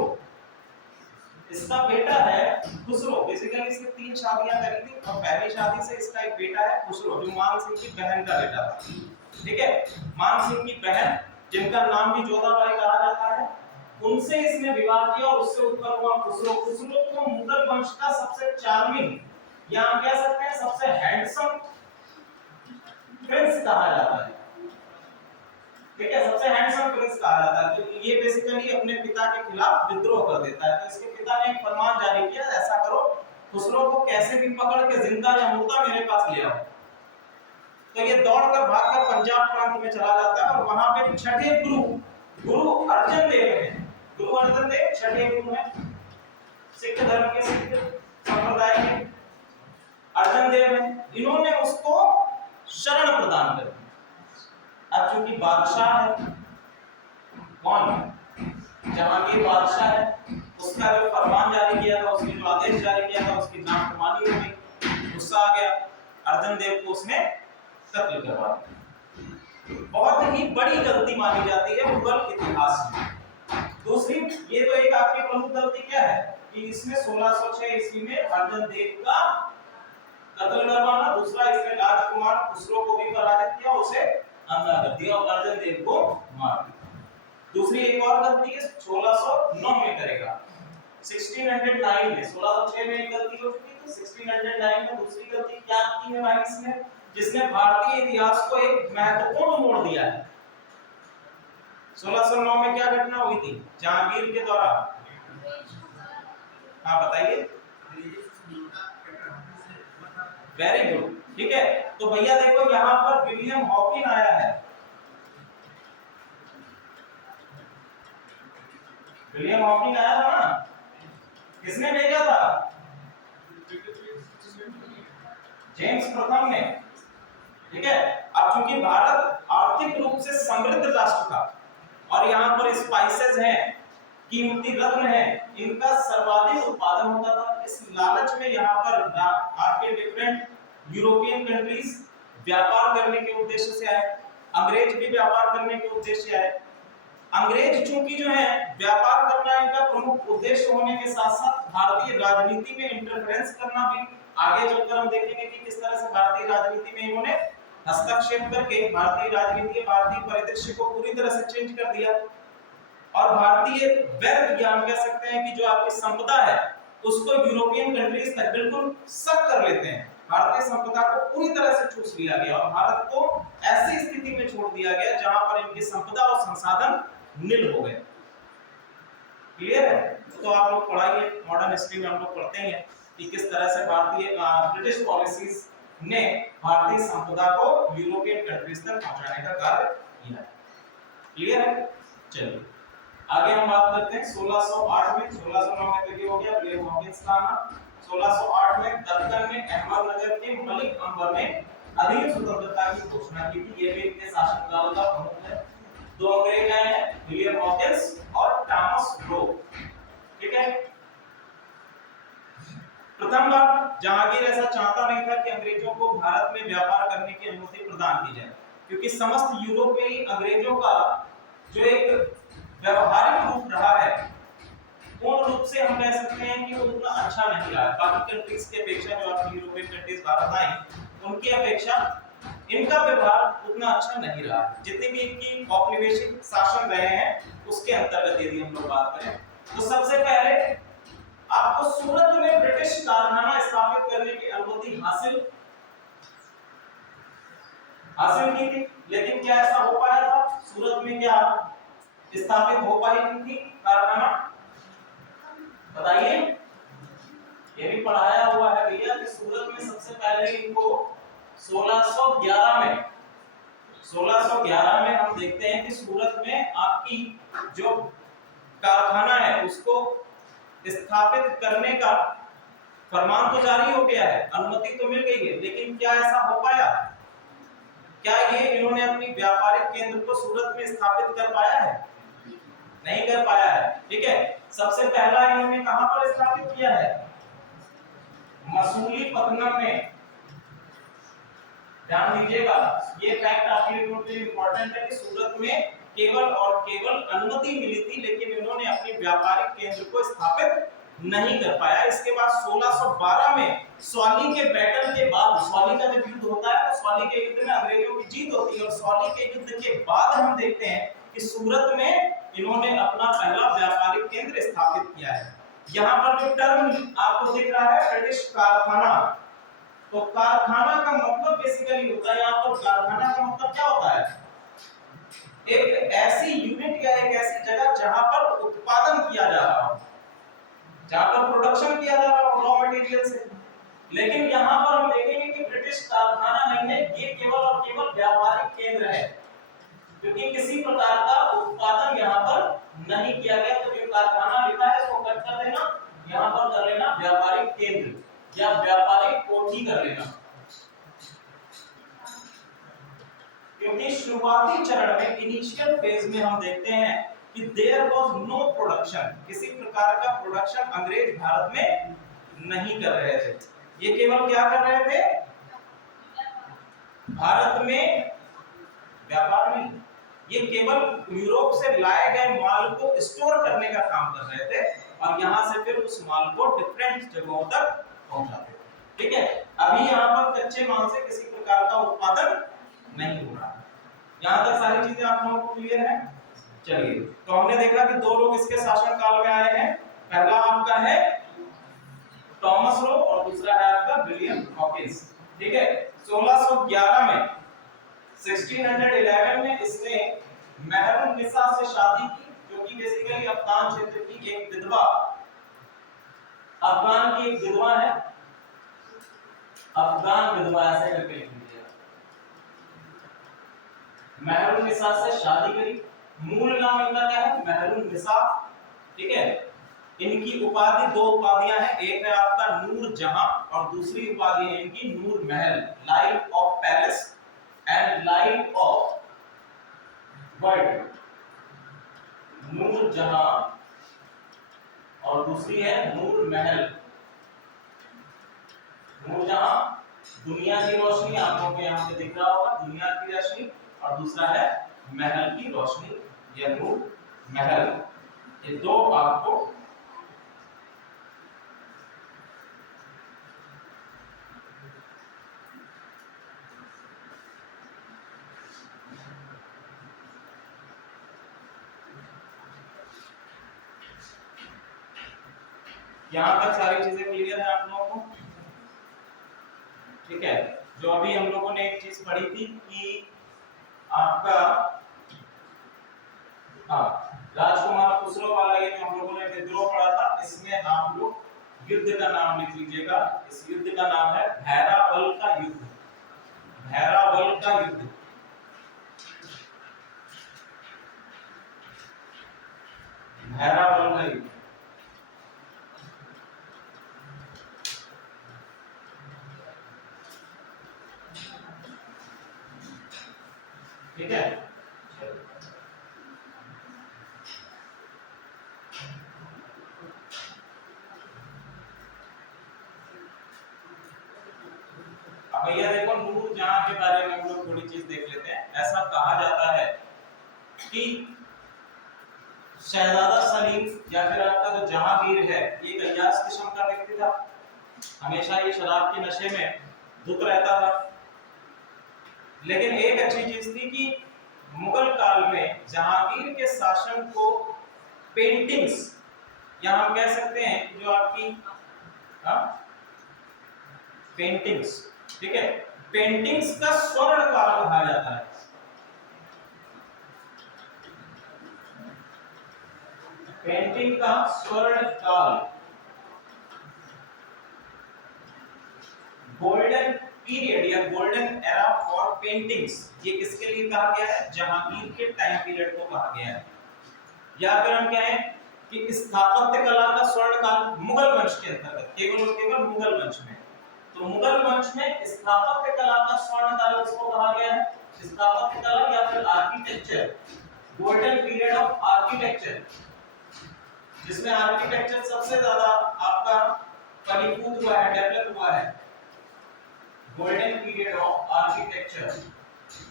इसका बेटा है खुसरो। बेसिकली इसने 3 शादियां करी थी और पहली शादी से इसका एक बेटा है खुसरो जो मान सिंह की बहन का बेटा था, ठीक है। मान सिंह की बहन जिनका नाम भी जोधाबाई कहा जाता है, उनसे इसने विवाह किया और उससे उत्पन्न हुआ खुसरो। खुसरो को मुगल वंश का सबसे चार्मिंग या हम कह सकते हैं सबसे हैंडसम प्रिंस कहा जाता है, ठीक है। सबसे हैंडसम प्रिंस कहा जाता है क्योंकि ये बेसिकली अपने पिता के खिलाफ विद्रोह कर देता है। तो इसके पिता ने एक फरमान जारी किया, ऐसा करो खुसरो को कैसे भी पकड़ के जिंदा या मुर्दा मेरे पास ले आओ। तो ये दौड़कर भागकर पंजाब प्रांत में चला जाता है और वहां पे छठे गुरु अर्जन देव हैं। गुरु अर्जन देव छठे गुरु हैं सिख धर्म के, सिख संप्रदाय के अर्जन देव हैं। इन्होंने उसको शरण प्रदान कर दी। अब चूंकि बादशाह है, कौन? जहांगीर बादशाह है, उसका जो फरमान जारी किया था, उसने जो आदेश जारी किया था, उसकी नाफरमानी हो गई, गुस्सा आ गया, अर्जन देव को उसने कत्ल करवा दिया। बहुत ही बड़ी गलती मानी जाती है मुगल इतिहास में। दूसरी, ये तो एक आपकी प्रमुख गलती क्या है कि इसमें 1606 ईस्वी में अर्जन देव का कत्ल करवाना। दूसरा, इसने राजकुमार खुसरो को भी पराजित किया, उसे अंधा कर दिया और अर्जन देव को मार दिया। दूसरी एक और गलती है 1609 में करेगा। 1609 में 1606 में एक गलती हो चुकी थी, 1609 में दूसरी गलती क्या की है भाई इसने, जिसने भारतीय इतिहास को एक महत्वपूर्ण मोड़ दिया है। 1609 में क्या घटना हुई थी जहांगीर के द्वारा? हाँ बताइए। वेरी गुड, ठीक है। तो भैया देखो यहाँ पर विलियम हॉकिन आया है। विलियम हॉकिन आया था ना, किसने भेजा था? जेम्स प्रथम ने, ठीक है। अब चूंकि भारत आर्थिक रूप से समृद्ध राष्ट्र था और यहाँ पर स्पाइसेस हैं, कीमती रत्न है, इनका सर्वाधिक उत्पादन होता था। इस लालच में यहाँ पर आपके डिफरेंट यूरोपियन कंट्रीज व्यापार करने के उद्देश्य से आए, अंग्रेज भी व्यापार करने के उद्देश्य से आए। अंग्रेज चूंकि जो है व्यापार करना इनका प्रमुख उद्देश्य होने के साथ साथ भारतीय राजनीति में इंटरफेरेंस करना भी, आगे चलकर हम देखेंगे कि किस तरह से भारतीय राजनीति में इन्होंने हस्तक्षेप करके भारतीय राजनीति, भारतीय परिदृश्य को पूरी तरह से चेंज कर दिया और भारतीय वेल्थ या हम कह सकते हैं कि जो आपकी संपदा है उसको यूरोपियन कंट्रीज तक बिल्कुल सब कर लेते हैं। भारतीय संपदा को पूरी तरह से चूस लिया गया और भारत को ऐसी स्थिति में छोड़ दिया गया जहां पर इनकी संपदा और संसाधन नील हो गए। क्लियर है? तो आप लोग पढ़ाइए, मॉडर्न हिस्ट्री में हम लोग पढ़ते हैं कि किस तरह से भारतीय ब्रिटिश पॉलिसीज ने भारतीय संपदा को यूरोपियन कंट्रीज तक पहुंचाने का कार्य किया है। क्लियर है? चलिए आगे हम बात करते हैं 1608 में। 1609 में तो ये हो गया विलियम हॉकिंस का नाम। 1608 में दक्कन में अहमदनगर के मलिक अंबर ने अधीन स्वतंत्रता की घोषणा की थी। ये भी इनके शासनकाल का प्रमुख है। दो अंग्रेज आए हैं, विलियम हॉकिंस और थॉमस रो, ठीक है। प्रथम बार जहांगीर ऐसा चाहता नहीं था कि अंग्रेजों को भारत में व्यापार करने की अनुमति प्रदान की जाए, क्योंकि समस्त यूरोप में ही अंग्रेजों का जो एक व्यवहारिक रूप रहा है पूर्ण रूप से हम कह सकते हैं कि वो उतना अच्छा नहीं रहा। बाकी कंट्रीज की अपेक्षा, जो आपकी यूरोपियन कंट्रीज भारत आई, उनकी अपेक्षा इनका व्यवहार उतना अच्छा नहीं रहा। जितने भी इनकी औपनिवेशिक शासन रहे हैं उसके अंतर्गत यदि हम लोग बात करें तो सबसे पहले आपको सूरत में ब्रिटिश कारखाना स्थापित करने की अनुमति हासिल की थी, लेकिन क्या ऐसा हो पाया था? सूरत में क्या स्थापित हो पाई थी कारखाना? बताइए। ये भी पढ़ाया हुआ है भैया कि सूरत में सबसे पहले इनको 1611 में हम देखते हैं कि सूरत में आपकी जो कारखाना है उसको स्थापित करने का फरमान तो जारी हो गया है, अनुमति तो मिल गई है, लेकिन क्या ऐसा हो पाया? क्या ये इन्होंने अपनी व्यापारिक केंद्र को सूरत में स्थापित कर पाया है? नहीं कर पाया है। ठीक है, सबसे पहला इन्होंने कहां पर स्थापित किया है? मसूलीपट्टनम में। ध्यान दीजिएगा, ये फैक्ट आपके लिए बहुत इंपॉर्टेंट है कि सूरत में केवल और केवल अनुमति मिली थी, लेकिन इन्होंने अपने व्यापारिक केंद्र को स्थापित नहीं कर पाया। इसके बाद 1612 में सौली के बैटल के बाद, सौली का जब युद्ध होता है तो सौली के युद्ध में अंग्रेजों की जीत होती है, और सौली के युद्ध के बाद हम देखते हैं कि सूरत में इन्होंने अपना पहला व्यापारिक केंद्र स्थापित किया है। यहाँ पर जो टर्म आपको दिख रहा है ब्रिटिश कारखाना, तो कारखाना का मतलब बेसिकली होता है, यहाँ पर कारखाना का मतलब क्या होता है? एक ऐसी यूनिट या एक ऐसी जगह जहां पर उत्पादन किया जा रहा हो, जहां पर प्रोडक्शन किया जा रहा हो रॉ मटेरियल से। लेकिन यहाँ पर हम देखेंगे कि ब्रिटिश कारखाना नहीं है, ये केवल और केवल व्यापारिक केंद्र है, क्योंकि किसी प्रकार का उत्पादन यहाँ पर नहीं किया गया। तो जो कारखाना लिखा है इसको कट कर देना, यहाँ पर कर लेना व्यापारिक केंद्र या व्यापारिक कोठी कर लेना, क्योंकि शुरुआती चरण में, इनिशियल फेज में हम देखते हैं कि देयर वाज नो प्रोडक्शन, किसी प्रकार का प्रोडक्शन अंग्रेज भारत में नहीं कर रहे थे। ये केवल क्या कर रहे थे? भारत में व्यापार नहीं, ये केवल यूरोप से लाए गए माल को स्टोर करने का काम कर रहे थे, और यहां से फिर उस माल को डिफरेंट जगहों तक पहुंचाते थे। ठीक है, अभी यहाँ पर कच्चे माल से किसी प्रकार का उत्पादन नहीं हो रहा। यहाँ तक सारी चीजें आप लोगों को क्लियर है? चलिए, तो हमने देखा कि दो लोग इसके शासन काल में आए हैं, पहला आपका है थॉमस लो और दूसरा है आपका विलियम हॉकिंस। ठीक है, 1611 में 1611 में इसने मेहरुन्निसा से शादी की, जो कि बेसिकली अफगान क्षेत्र की एक विधवा, अफगान की एक विधवा है, अफगान विधवा ऐसे करके लिख लीजिए। मेहरुन्निसा से शादी करी, मूल नाम इनका क्या है? मेहरुन्निसा। ठीक है, इनकी उपाधि, दो उपाधियां हैं, एक है आपका नूर जहां और दूसरी उपाधि है इनकी Noor Mahal, light of palace and light of world. Noor Jahan और दूसरी है नूर महल। नूर जहां दुनिया की रोशनी, आप लोगों को यहाँ पे दिख रहा होगा दुनिया की रोशनी, और दूसरा है महल की रोशनी या नूर महल। ये दो आपको यहां तक सारी चीजें क्लियर है आप लोगों को? ठीक है, जो अभी हम लोगों ने एक चीज पढ़ी थी कि आपका राजकुमार खुसरो वाला ये जो हम लोगों ने विद्रोह पढ़ा था, इसमें आप लोग युद्ध का नाम लिख लीजिएगा। इस युद्ध का नाम है भैरावल का युद्ध। भैरावल का युद्ध, भैरावल का युद्ध। ठीक है, अब भैया देखो नूर जहां के बारे में हम लोग थोड़ी चीज देख लेते हैं। ऐसा कहा जाता है कि शहजादा सलीम या फिर आपका जो जहांगीर है, ये एक अय्याश किस्म का व्यक्ति था, हमेशा ये शराब के नशे में धुत रहता था। लेकिन एक अच्छी चीज थी कि मुगल काल में जहांगीर के शासन को पेंटिंग्स या हम कह सकते हैं कि जो आपकी पेंटिंग्स, ठीक है, पेंटिंग्स का स्वर्ण काल कहा जाता है। पेंटिंग का स्वर्ण काल, गोल्डन पीरियड या गोल्डन एरा फॉर पेंटिंग्स, ये किसके लिए कहा गया है? जहांगीर के टाइम पीरियड को कहा गया है। या फिर हम कहें कि स्थापत्य कला का स्वर्ण काल मुगल वंश के अंतर्गत, केवल और केवल मुगल वंश में, तो मुगल वंश में स्थापत्य कला का स्वर्ण काल किसको कहा गया है? स्थापत्य कला या फिर architecture, golden period of architecture, जिसमें आर्किटेक्चर सबसे ज्यादा आपका परिपूर्ण हुआ है, डेवलप हुआ है। गोल्डन पीरियड ऑफ आर्किटेक्चर,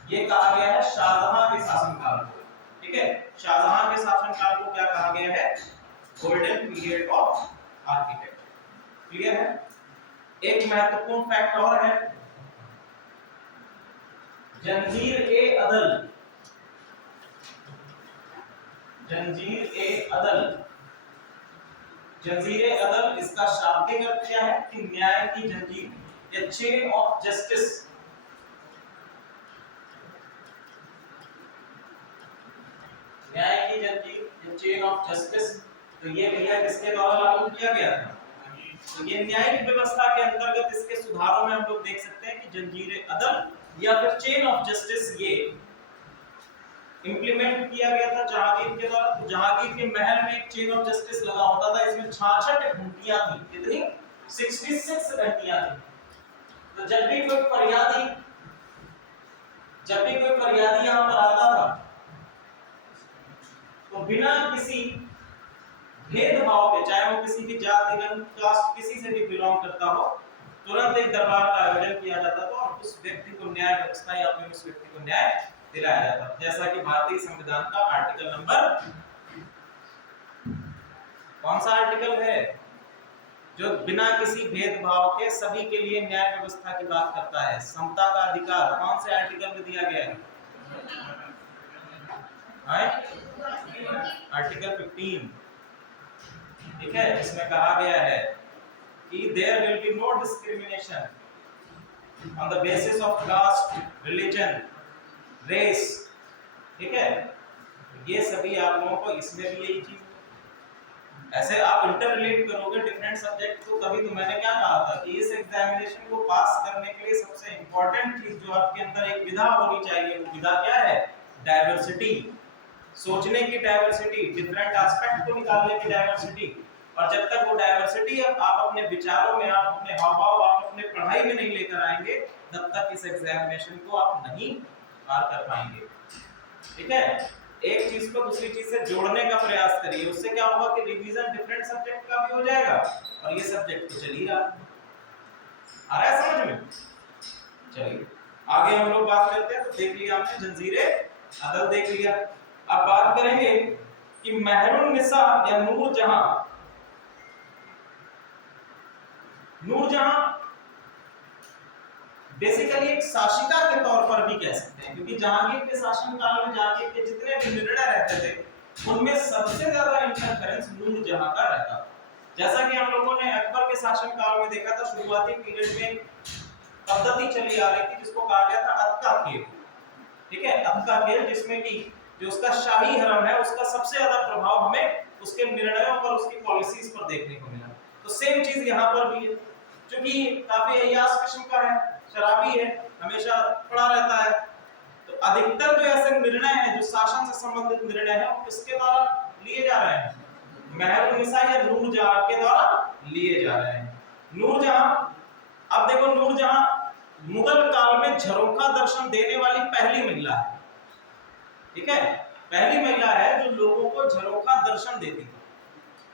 ये कहा गया है शाहजहां के शासनकाल को, ठीक है, शाहजहां के शासनकाल को क्या कहा गया है? Golden period of architecture. Clear है? एक महत्वपूर्ण फैक्ट और है, जंजीर ए अदल, जंजीर ए अदल, जंजीर ए अदल, इसका शाब्दिक अर्थ क्या है? कि न्याय की जंजीर, या चेन ऑफ जस्टिस। न्याय की जंजीर, या चेन ऑफ जस्टिस, तो ये भैया किसके द्वारा लागू किया गया था? तो ये न्यायिक व्यवस्था के अंतर्गत इसके सुधारों में हम लोग देख सकते हैं कि जंजीर अदल या फिर चेन ऑफ जस्टिस ये इंप्लीमेंट किया गया था जहांगीर के द्वारा। तो जहांगीर के महल में एक चेन ऑफ जस्टिस लगा होता था, इसमें 66 घंटियां थी। कितनी? 66 घंटियां थी। तो जब भी कोई फरियादी यहां पर आता था, तो बिना किसी भेदभाव के, चाहे वो किसी भी जाति, रंग, कास्ट, किसी से भी बिलोंग करता हो, तुरंत एक दरबार का आयोजन किया जाता था और उस व्यक्ति को न्याय व्यवस्था या फिर उस व्यक्ति को न्याय दिलाया जाता था। जैसा कि भारतीय संविधान का आर्टिकल नंबर, कौन सा आर्टिकल है जो बिना किसी भेदभाव के सभी के लिए न्याय व्यवस्था की बात करता है? समता का अधिकार कौन से आर्टिकल में दिया गया है? आर्टिकल 15, ठीक है, इसमें कहा गया है कि there will be no discrimination on the basis of caste, religion, race, ठीक है, ये सभी आप लोगों को इसमें भी यही चीज, ऐसे आप इंटर रिलेट करोगे डिफरेंट सब्जेक्ट को, तभी तो मैंने क्या कहा था कि इस एग्जामिनेशन को पास करने के लिए सबसे इंपॉर्टेंट चीज जो आपके अंदर एक विधा होनी चाहिए, वो विधा क्या है? डाइवर्सिटी, सोचने की डाइवर्सिटी, डिफरेंट एस्पेक्ट को निकालने की डाइवर्सिटी। और जब तक वो डाइवर्सिटी आप अपने विचारों में, आप अपने हाव-भाव, आप अपने पढ़ाई में नहीं लेकर आएंगे, तब तक इस एग्जामिनेशन को आप नहीं पार कर पाएंगे, ठीक है। एक चीज को दूसरी चीज से जोड़ने का प्रयास करिए, उससे क्या होगा कि रिवीजन डिफरेंट सब्जेक्ट का भी हो जाएगा और ये सब्जेक्ट तो चल ही रहा आ रहा है समझ में। चलिए आगे हम लोग बात करते हैं। तो देख लिया हमने जंजीरे अदल देख लिया, अब बात करेंगे कि महरुन्निसा या नूरजहां। नूरजहां बेसिकली एक शासिका के तौर पर भी कह सकते हैं, क्योंकि जहांगीर के शासनकाल में जहांगीर के जितने भी निर्णय रहते थे उनमें सबसे ज्यादा इंटरफेरेंस नूरजहां का रहता था। जैसा कि हम लोगों ने अकबर के शासनकाल में देखा था, शुरुआती पीरियड में पद्धति चली आ रही थी जिसको कहा गया था अक्का खेल, ठीक है, अक्का खेल, जिसमें कि जो उसका शाही हरम है उसका सबसे ज्यादा प्रभाव हमें उसके निर्णयों पर, उसकी पॉलिसीज पर देखने को मिला। तो सेम चीज यहाँ पर भी है, क्योंकि काफी अय्याश किस्म का है, शराबी है, हमेशा पड़ा रहता है, तो अधिकतर जो ऐसे निर्णय हैं जो शासन से संबंधित निर्णय हैं वो किसके द्वारा लिए जा रहे हैं? महरुन्निसा या नूरजहां के द्वारा लिए जा रहे हैं। नूरजहां, अब देखो नूरजहां मुगल काल में झरोखा दर्शन देने वाली पहली महिला है, ठीक है, पहली महिला है जो लोगों को झरोखा दर्शन देती है।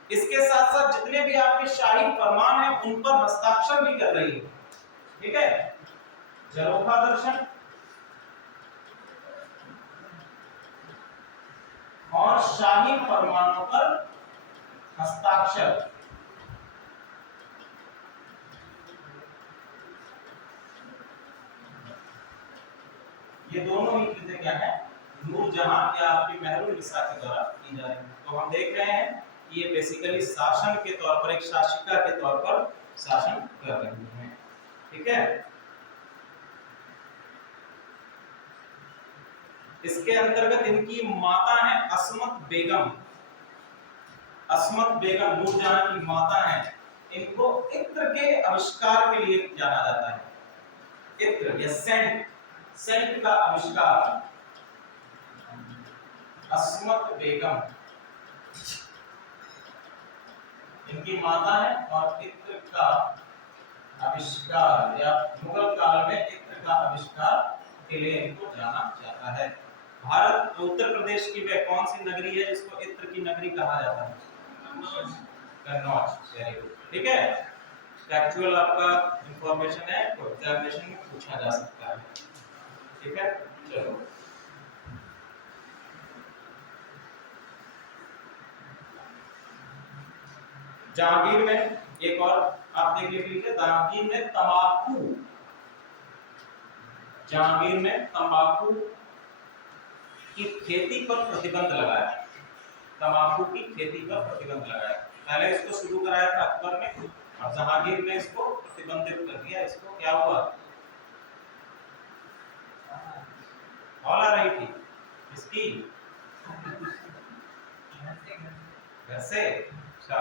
इसके साथ साथ जितने भी आपके शाही फरमान हैं उन पर हस्ताक्षर भी कर रही है, ठीक है, झरोखा दर्शन और शाही फरमानों पर हस्ताक्षर, ये दोनों ही चीजें क्या है? नूरजहां या आपकी महरुन्निसा के द्वारा की जा रही है। तो हम देख रहे हैं ये बेसिकली शासन के तौर पर, एक शासिका के तौर पर शासन कर रही हैं। ठीक है, इसके अंतर्गत इनकी माता है असमत बेगम। असमत बेगम नूरजहां की माता है। इनको इत्र के आविष्कार के लिए जाना जाता है। इत्र या सेंट, सेंट का आविष्कार असमत बेगम इनकी माता है, और इत्र का आविष्कार या मुगल काल में इत्र का आविष्कार के लिए इनको जाना जाता है। भारत उत्तर प्रदेश की वह कौन सी नगरी है जिसको इत्र की नगरी कहा जाता है? कन्नौज। Very good. ठीक है, एक्चुअल आपका इंफॉर्मेशन है तो एग्जामिनेशन में पूछा जा सकता है। ठीक है, चलो जहांगीर में एक और आप देख लीजिए, जहांगीर में तंबाकू, जहांगीर में तंबाकू की खेती पर प्रतिबंध लगाया। तंबाकू की खेती पर प्रतिबंध लगाया। पहले इसको शुरू कराया था अकबर ने, और जहांगीर ने इसको प्रतिबंधित कर दिया। इसको क्या हुआ? कॉल आ रही थी इसकी घर से। अच्छा,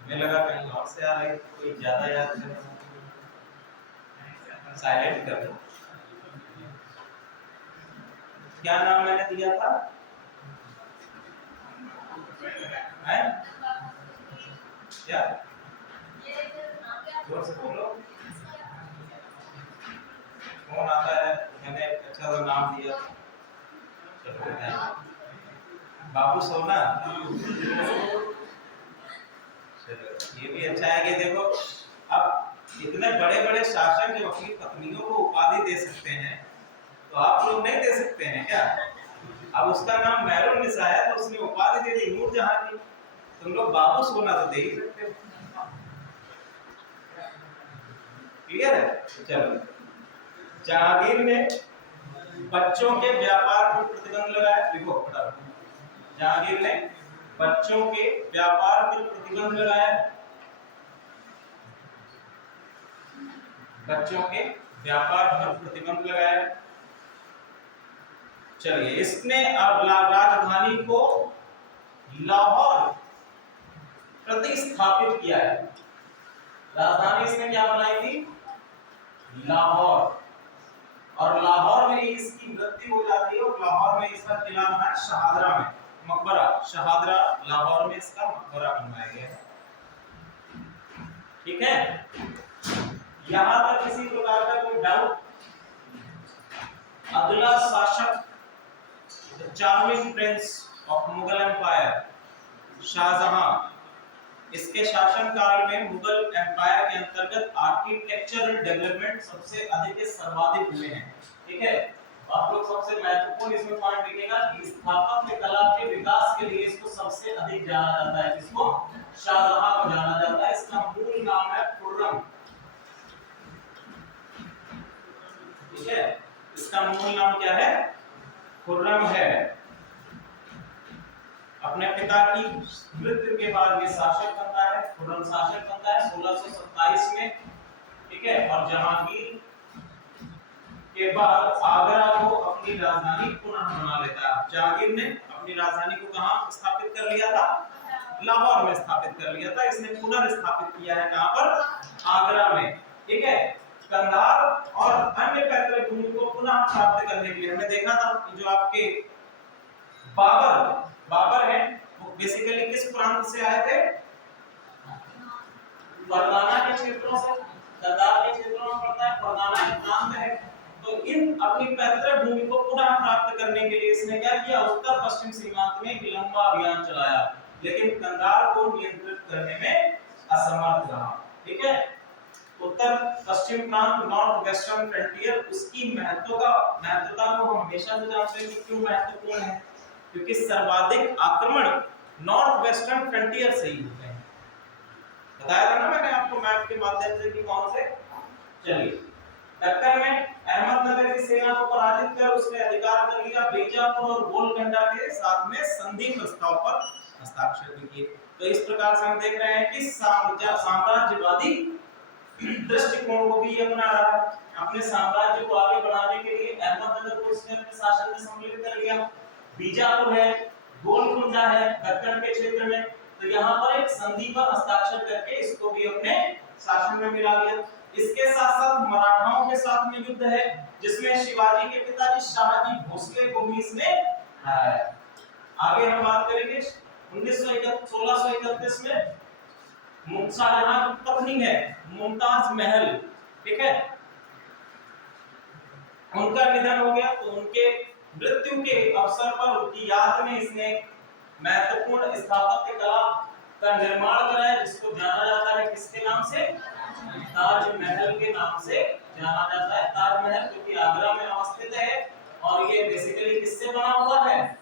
हमें लगा कहीं और से आ रही, कोई ज्यादा याद नहीं। साइलेंट कर दो। क्या नाम मैंने दिया था? है क्या? जोर से बोलो। कौन आता है? मैंने अच्छा सा नाम दिया। चलो, बाबू सोना। ये भी अच्छा है कि देखो, अब इतने बड़े बड़े शासक जब अपनी पत्नियों को उपाधि दे सकते हैं तो आप लोग नहीं दे सकते हैं क्या? अब उसका नाम महरुन निसा है तो उसने उपाधि दे दी नूरजहां की, तुम लोग बाबू सोना तो दे ही सकते हो। क्लियर है? चलो, जहांगीर ने बच्चों के व्यापार पर प्रतिबंध लगाया। देखो जहांगीर ने बच्चों के व्यापार पर प्रतिबंध लगाया। बच्चों के व्यापार पर प्रतिबंध लगाया। चलिए, इसने अब राजधानी को लाहौर प्रतिस्थापित किया है। राजधानी इसने क्या बनाई थी? लाहौर। और लाहौर में इसकी मृत्यु हो जाती है, और लाहौर में इसका किला बना है शहादरा में, मकबरा शहादरा, लाहौर में इसका मकबरा बनवाया गया है। ठीक है, यहां तक किसी प्रकार का कोई डाउट? अगला शासक, the charming prince of Mughal empire, Shah Jahan. इसके शासनकाल में मुगल एम्पायर के अंतर्गत आर्किटेक्चरल डेवलपमेंट सबसे अधिक सर्वाधिक हुए हैं। ठीक है, आप लोग सबसे महत्वपूर्ण इसमें पॉइंट लिखेगा कि स्थापत्य कला के विकास के लिए इसको सबसे अधिक जाना जाता है। इसको शाहजहां को जाना जाता है। इसका मूल नाम है खुर्रम। ठीक है, इसका मूल नाम क्या है? खुर्रम है। अपने पिता की मृत्यु के बाद ये शासक बनता है, खुर्रम शासक बनता है 1627 में। ठीक है, और जहांगीर के बाद आगरा को अपनी राजधानी पुनः बना लेता है। जहांगीर ने अपनी राजधानी को कहां स्थापित कर लिया था? लाहौर में स्थापित कर लिया था। इसने पुनर्स्थापित किया है कहां पर? आगरा में। ठीक है, कंधार और अन्य पैतृक भूमि को पुनः प्राप्त करने के लिए हमने देखा था कि जो आपके बाबर है वो बेसिकली किस प्रांत से आए थे? फरगाना के क्षेत्रों से। कंधार के क्षेत्रों में पड़ता है, फरगाना के प्रांत है। तो इन अपनी पैतृक भूमि को पुनः प्राप्त करने के लिए इसने क्या किया? उत्तर पश्चिम सीमांत में एक लंबा अभियान चलाया, लेकिन कंधार को नियंत्रित करने में असमर्थ रहा। ठीक है, उत्तर पश्चिम प्रांत, नॉर्थ वेस्टर्न फ्रंटियर, उसकी महत्वता को हम हमेशा से जानते हैं कि क्यों महत्वपूर्ण है, क्योंकि सर्वाधिक आक्रमण नॉर्थ वेस्टर्न फ्रंटियर से ही होते हैं। बताया था ना मैंने आपको मैप के माध्यम से कि कौन से। चलिए, दक्कन में अहमदनगर की सेना को पराजित कर उसने अधिकार कर लिया, बीजापुर और गोलकोंडा के साथ में संधि प्रस्ताव पर हस्ताक्षर भी किए। तो इस प्रकार से हम देख रहे हैं कि साम्राज्यवादी दृष्टिकोण को भी अपना रहा है। अपने साम्राज्य को आगे बढ़ाने के लिए अहमदनगर को इसने अपने शासन में सम्मिलित कर लिया। बीजापुर है, गोलकोंडा है दक्कन के क्षेत्र में, तो यहाँ पर एक संधि पर हस्ताक्षर करके इसको भी अपने शासन में मिला लिया। इसके साथ साथ मराठाओं के साथ में युद्ध है जिसमें शिवाजी के पिताजी शाहजी भोसले को भी इसने हराया। आगे हम बात करेंगे 1631 में शाहजहां की पत्नी है मुमताज महल, ठीक है, उनका निधन हो गया, तो उनके मृत्यु के अवसर पर उनकी याद में इसने महत्वपूर्ण स्थापत्य कला का निर्माण कराया जिसको जाना जाता है किसके नाम से, ताजमहल के नाम से जाना जाता है। ताजमहल जो कि आगरा में अवस्थित है और ये बेसिकली किससे बना हुआ है,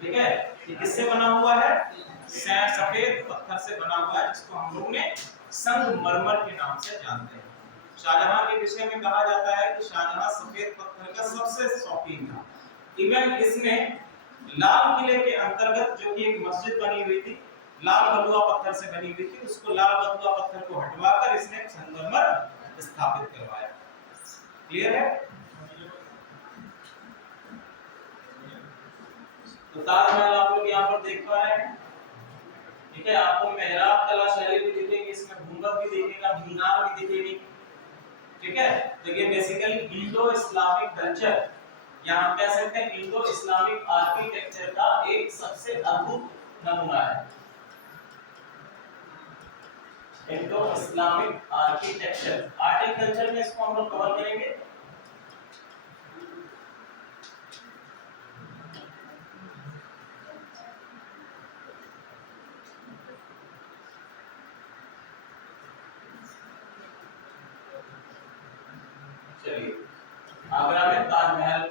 ठीक है, ये किससे बना हुआ है, सफेद पत्थर से बना हुआ है जिसको हम लोग ने संगमरमर के नाम से जानते हैं। शाहजहां के विषय में कहा जाता है कि शाहजहां सफेद पत्थर का सबसे शौकीन था। इवन इसने लाल किले के अंतर्गत जो कि एक मस्जिद बनी हुई थी लाल बलुआ पत्थर से बनी हुई थी, उसको लाल बलुआ पत्थर को हटवाकर इसने संगमरमर स्थापित करवाया। क्लियर है? तो ताजमहल आप लोग यहाँ पर देख पा रहे हैं, ठीक है, आपको मेहराब कला शैली भी दिखेगी, इसमें घूंघट भी दिखेगा, मीनार भी दिखेगी, ठीक है। तो ये बेसिकली इंडो इस्लामिक कल्चर या हम कह सकते हैं इंडो इस्लामिक आर्किटेक्चर का एक सबसे अद्भुत नमूना है। इंडो इस्लामिक आर्किटेक्चर, आर्किटेक्चर में इसको हम लोग कवर करेंगे। चलिए, आगरा में ताजमहल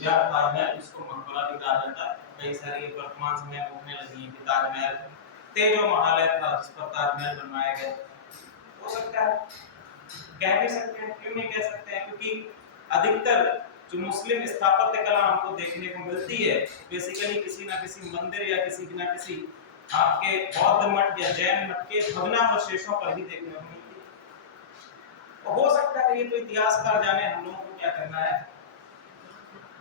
या ताजमहल इसको मकबरा भी कहा जाता है। कई सारी वर्तमान समय में उठने लगी है कि ताजमहल तेजो महालय था जिस पर ताजमहल बनवाया गया। हो सकता है, कह भी सकते हैं, क्यों नहीं कह सकते हैं, क्योंकि अधिकतर जो मुस्लिम स्थापत्य कला हमको देखने को मिलती है बेसिकली किसी ना किसी मंदिर या किसी ना किसी आपके बौद्ध मठ या जैन मठ के भग्नावशेषों पर ही देखने को मिलती है। तो हो सकता है ये तो इतिहासकार जाने, हम लोगों को क्या करना है।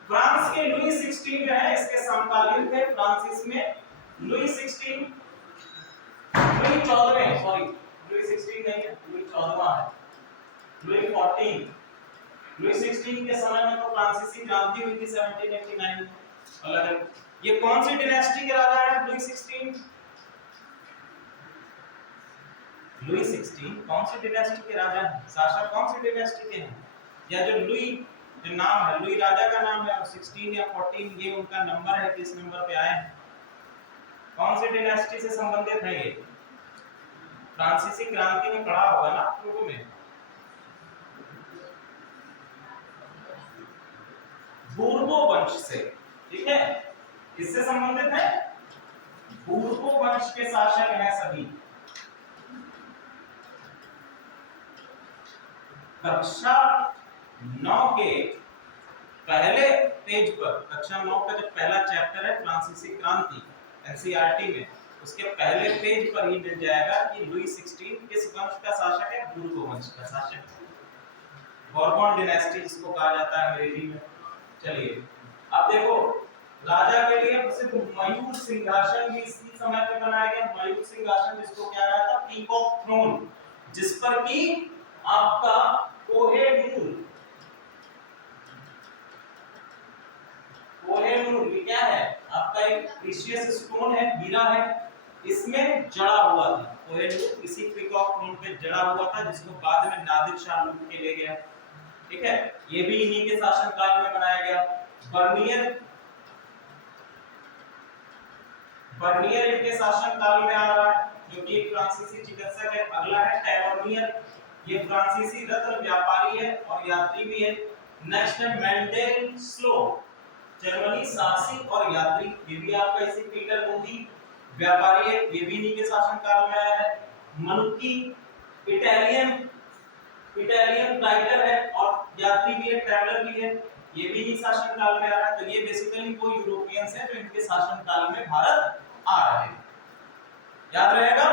फ्रांस के लुई 16 जो है इसके समकालीन थे। फ्रांसिस में लुई 16 लुई 14वें, सॉरी लुई 16 नहीं है, लुई 14वां है, लुई 14। लुई 16 के समय में तो फ्रांसीसी क्रांति हुई थी 1789 में। अलग ये कौन सी डायनेस्टी के राजा हैं लुई 16? लुई 16 कौन सी डायनेस्टी के राजा हैं, शासक कौन सी डायनेस्टी के हैं, या जो लुई जो नाम है लुई राजा का नाम है और 16 या 14 ये उनका नंबर है, किस नंबर पे आए हैं, कौन सी डायनेस्टी से संबंधित है ये? फ्रांसीसी क्रांति में पढ़ा होगा ना लोगों में। बूर्बो वंश से, ठीक है, किससे संबंधित है? बूर्बो वंश के शासक हैं सभी। कक्षा 9 के पहले पेज पर, कक्षा 9 का जो पहला चैप्टर है फ्रांसीसी क्रांति एनसीईआरटी में, उसके पहले पेज पर ही मिल जाएगा कि लुई 16 किस वंश का शासक है? बूर्बो वंश का शासक, बourbon डायनेस्टी जिसको कहा जाता है अंग्रेजी में। चलिए अब देखो, राजा के लिए प्रसिद्ध मयूर सिंहासन भी इसी समय पे बनाया गया। मयूर सिंहासन जिसको क्या कहा था? पीकॉक थ्रोन, जिस पर कि आपका कोहेनूर, कोहेनूर ये क्या है? आपका एक प्रीशियस स्टोन है, हीरा है, इसमें जड़ा हुआ था। कोहेनूर इसी पीकॉक थ्रोन पे जड़ा हुआ था जिसको बाद में नादिर शाह लूट के ले गया, ठीक है। ये भी इन्हीं के शासनकाल में बनाया गया। बर्नियर इनके शासनकाल में आ रहा है, जो कि एक फ्रांसीसी चिकित्सक है। अगला है टैवर्नियर, ये फ्रांसीसी रत्न व्यापारी है और यात्री भी है। नेक्स्ट है मेंडेल स्लो, जर्मनी साहसिक और यात्री, ये भी आपका इसी पीटर मुंडी व्यापारी है, ये भी इन्हीं के शासनकाल में आया है। मनुकी इटालियन राइटर है और यात्री भी है, ट्रैवलर भी है, ये भी इन्हीं शासनकाल में आ रहा है। तो ये बेसिकली वो यूरोपियंस है जो इनके शासनकाल में भारत आ रहे हैं। याद रहेगा,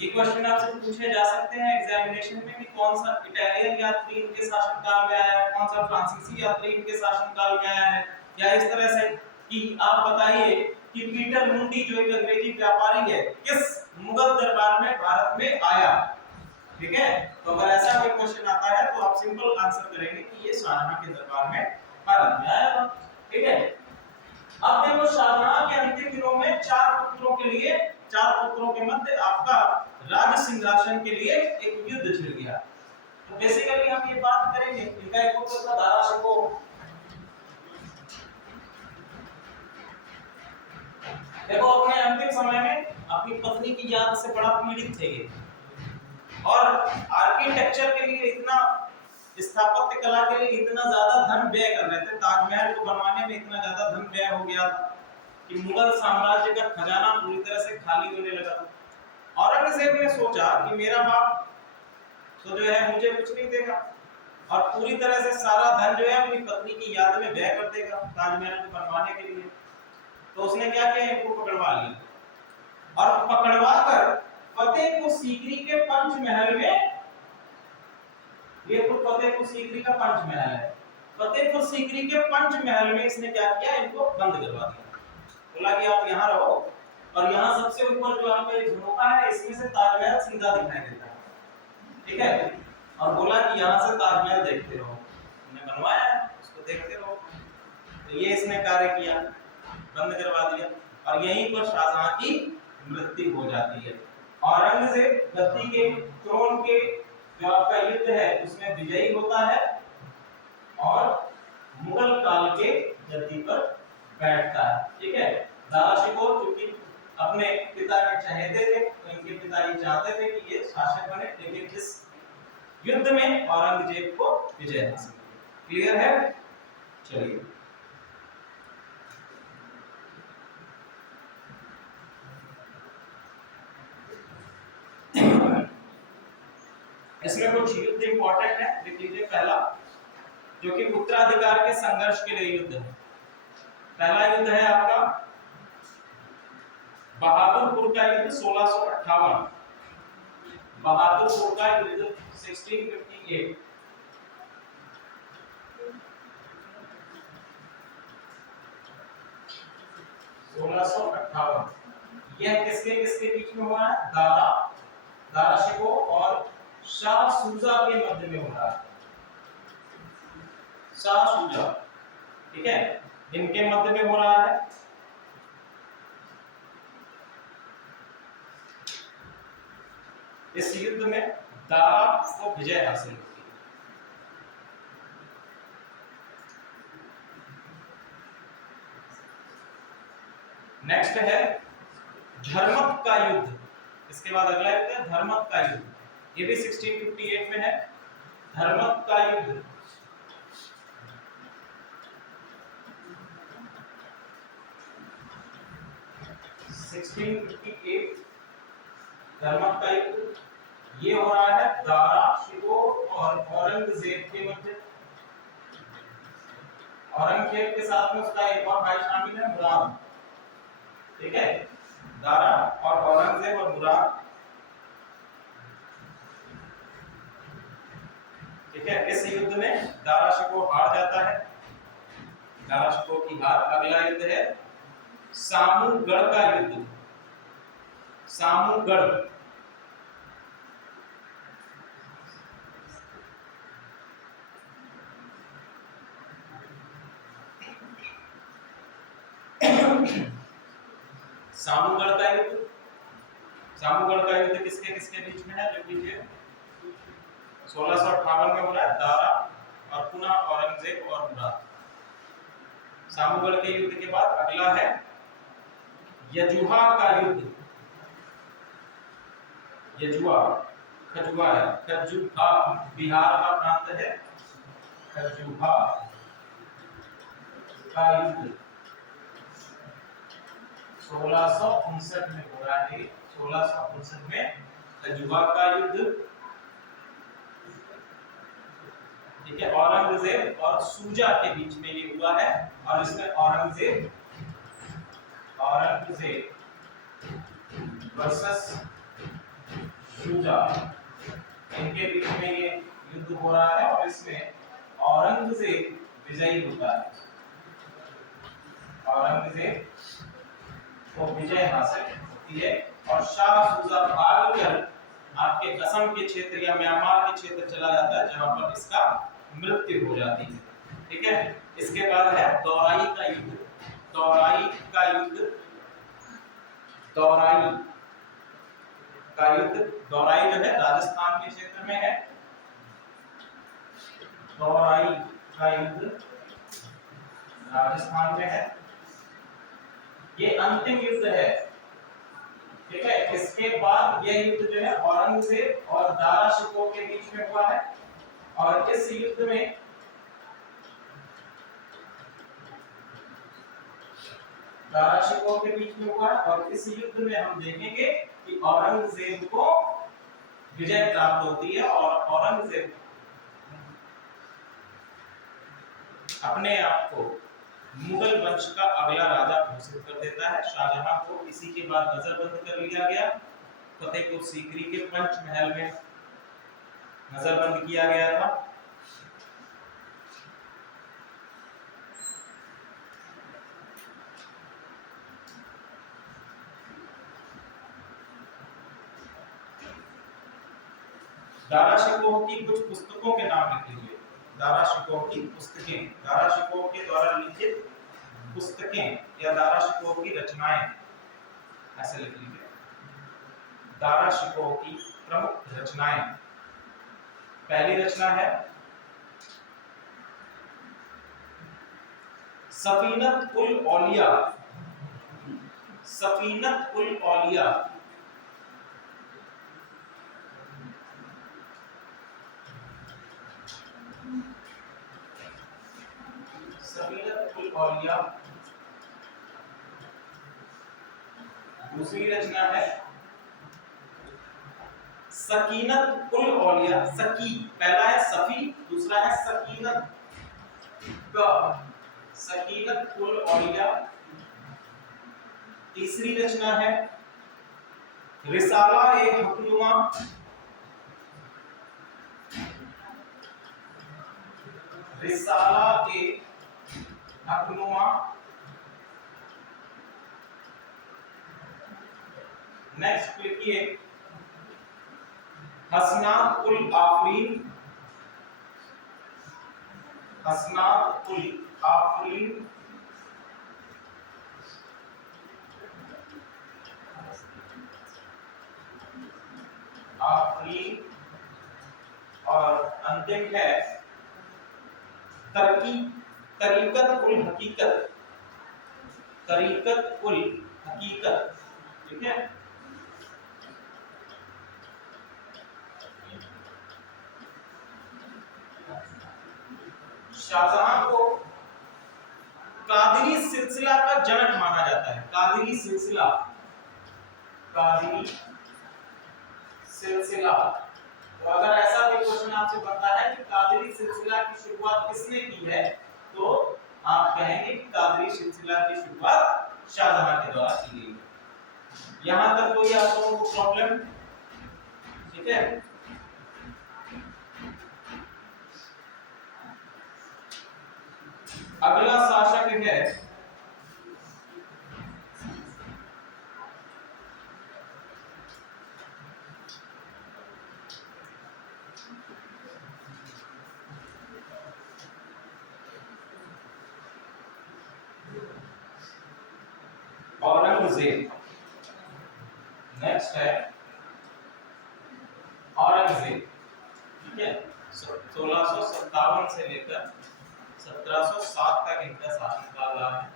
ये क्वेश्चन आपसे पूछे जा सकते हैं एग्जामिनेशन में कि कौन सा इटालियन यात्री इनके शासनकाल में आया है, कौन सा फ्रांसीसी यात्री इनके शासनकाल में आया है, या इस तरह से कि आप बताइए कि पीटर मुंडी जो एक अंग्रेजी व्यापारी है किस मुगल दरबार में भारत में आया। ठीक है, तो अगर ऐसा कोई क्वेश्चन आता है तो आप सिंपल आंसर करेंगे कि ये शाहजहां के दरबार में भारत में आया था। ठीक है, अब देखो शाहजहां के अंतिम दिनों में चार पुत्रों के मध्य आपका राज सिंहासन के लिए एक युद्ध छिड़ गया। तो बेसिकली हम ये बात करेंगे, इनका एक पुत्र था दारा शिकोह। देखो अपने अंतिम समय में अपनी पत्नी की याद से बड़ा पीड़ित थे ये, और आर्किटेक्चर के लिए इतना, स्थापत्य कला के लिए इतना ज्यादा धन व्यय कर रहे थे, ताजमहल को बनवाने में इतना ज्यादा धन व्यय हो गया कि मुगल साम्राज्य का खजाना पूरी तरह से खाली होने लगा। औरंगजेब ने सोचा कि मेरा बाप तो जो है मुझे कुछ नहीं देगा और पूरी तरह से सारा धन जो है अपनी पत्नी की याद में व्यय कर देगा ताजमहल को बनवाने के लिए। तो उसने क्या किया, इनको पकड़वा लिया और पकड़वा कर फतेहपुर सीकरी के पंचमहल में, ये फतेहपुर सीकरी का पंचमहल है, फतेहपुर सीकरी के पंचमहल में इसने क्या किया, इनको बंद करवा दिया। बोला कि आप यहाँ रहो और यहाँ सबसे ऊपर जो आपका झरोखा है इसमें से ताजमहल सीधा दिखाई देता है। ठीक है, और बोला कि यहाँ से ताजमहल देखते रहो, हमने बनवाया है उसको देखते रहो। तो ये इसने कार्य किया, बंद करवा दिया और यहीं पर शाहजहां की मृत्यु हो जाती है। औरंगजेब गद्दी के थ्रोन के जो आपका युद्ध है उसमें विजयी होता है और मुगल काल के गद्दी पर बैठता है। ठीक है, दारा शिकोह क्योंकि अपने पिता के चहेते थे, तो इनके पिता ये चाहते थे कि ये शासक बने, लेकिन इस युद्ध में औरंगजेब को विजय हासिल हुई। क्लियर है? चलिए इसमें कुछ युद्ध इंपॉर्टेंट है, लिख लीजिए। पहला जो कि उत्तराधिकार के संघर्ष के लिए युद्ध है। पहला युद्ध है आपका बहादुरपुर का युद्ध 1658, बहादुरपुर का युद्ध 1658। यह किसके बीच में हुआ है? दारा शिकोह और शाह सूजा के मध्य में हो रहा है। शाह सूजा, ठीक है, इनके मध्य में हो रहा है। इस युद्ध में दारा को विजय हासिल हुई। नेक्स्ट है धर्मक का युद्ध। इसके बाद अगला युद्ध है धर्मक का युद्ध, ये भी 1658 में है। धर्मक का युद्ध धर्मक का युद्ध ये हो रहा है दारा शिकोह और औरंगजेब के मध्य। औरंगजेब के साथ में उसका एक और भाई शामिल है, मुराद। ठीक है, दारा और औरंगजेब और मुराद। ठीक है, इस युद्ध में दारा शिकोह हार जाता है, दारा शिकोह की हार। अगला युद्ध है सामूगढ़ का युद्ध। सामूगढ़ सामूगढ़ का युद्ध, सामूगढ़ का युद्ध किसके किसके बीच में है? लिख लीजिए। 1658 में हो रहा है, दारा और पुनः औरंगजेब और मुराद। सामूगढ़ के युद्ध के बाद अगला है यजुहा का युद्ध। यजुआ खजुआ है, खजुहा बिहार का प्रांत है, खजुहा का युद्ध 1659 में हो रहा है। 1659 में अजुवा का युद्ध, ठीक है, औरंगजेब और शुजा के बीच में ये हुआ है। और इसमें औरंगजेब वर्सेस शुजा, इनके बीच में ये युद्ध हो रहा है और इसमें औरंगजेब विजयी होता है। औरंगजेब को विजय हासिल होती है और शाह शुजा भागकर आपके असम के क्षेत्र या म्यांमार के क्षेत्र चला जाता है, जहां पर इसका मृत्यु हो जाती है। ठीक है, इसके बाद है दौराई का युद्ध। दौराई का युद्ध, दौराई का युद्ध, दौराई जो है राजस्थान के क्षेत्र में है। दौराई का युद्ध राजस्थान में है। ये अंतिम युद्ध है, ठीक है। इसके बाद यह युद्ध जो है औरंगजेब और दारा शिकोह के बीच में हुआ है। और इस युद्ध में दारा शिकोह के बीच में हुआ है और इस युद्ध में हम देखेंगे कि औरंगजेब को विजय प्राप्त होती है और औरंगजेब अपने आप को मुगल वंश का अगला राजा घोषित कर देता है। शाहजहां को इसी के बाद नजरबंद कर लिया गया। फतेहपुर सीकरी के पंचमहल में नजरबंद किया गया था। दारा शिकोह की कुछ पुस्तकों के नाम लिखे हुए। दारा शिकोह की पुस्तकें, दारा शिकोह के द्वारा लिखित पुस्तकें या दारा शिकोह की रचनाएं, ऐसे लिख लीजिए। दारा शिकोह की प्रमुख रचनाएं। पहली रचना है सफीनत उल औलिया। सफीनत उल औलिया औलिया। दूसरी रचना है सकीनत उल औलिया। सकी, पहला है सफी, दूसरा है सकीनत का, सकीनत उल औलिया। तीसरी रचना है रिसाला ए हकनुमा। रिसाला ए हकनुमा। नेक्स्ट लिखिए हसनात उल आफरीन। हसनात उल आफरीन। आफरीन। और अंतिम है तरीकत उल हकीकत। तरीकत उल हकीकत, ठीक है। शाहजहां को कादरी सिलसिला का जनक माना जाता है। कादरी सिलसिला, कादरी सिलसिला। तो अगर ऐसा कोई क्वेश्चन आपसे बनता है कि कादरी सिलसिला की शुरुआत किसने की है, तो आप कहेंगे कि कादरी सिलसिला की शुरुआत शाहजहां के द्वारा की गई है। यहां तक कोई आप लोगों को प्रॉब्लम? ठीक है। अगला शासक है औरंगजेब। नेक्स्ट है औरंगजेब, ठीक है। 1657 से लेकर 1707 तक इनका शासनकाल रहा है।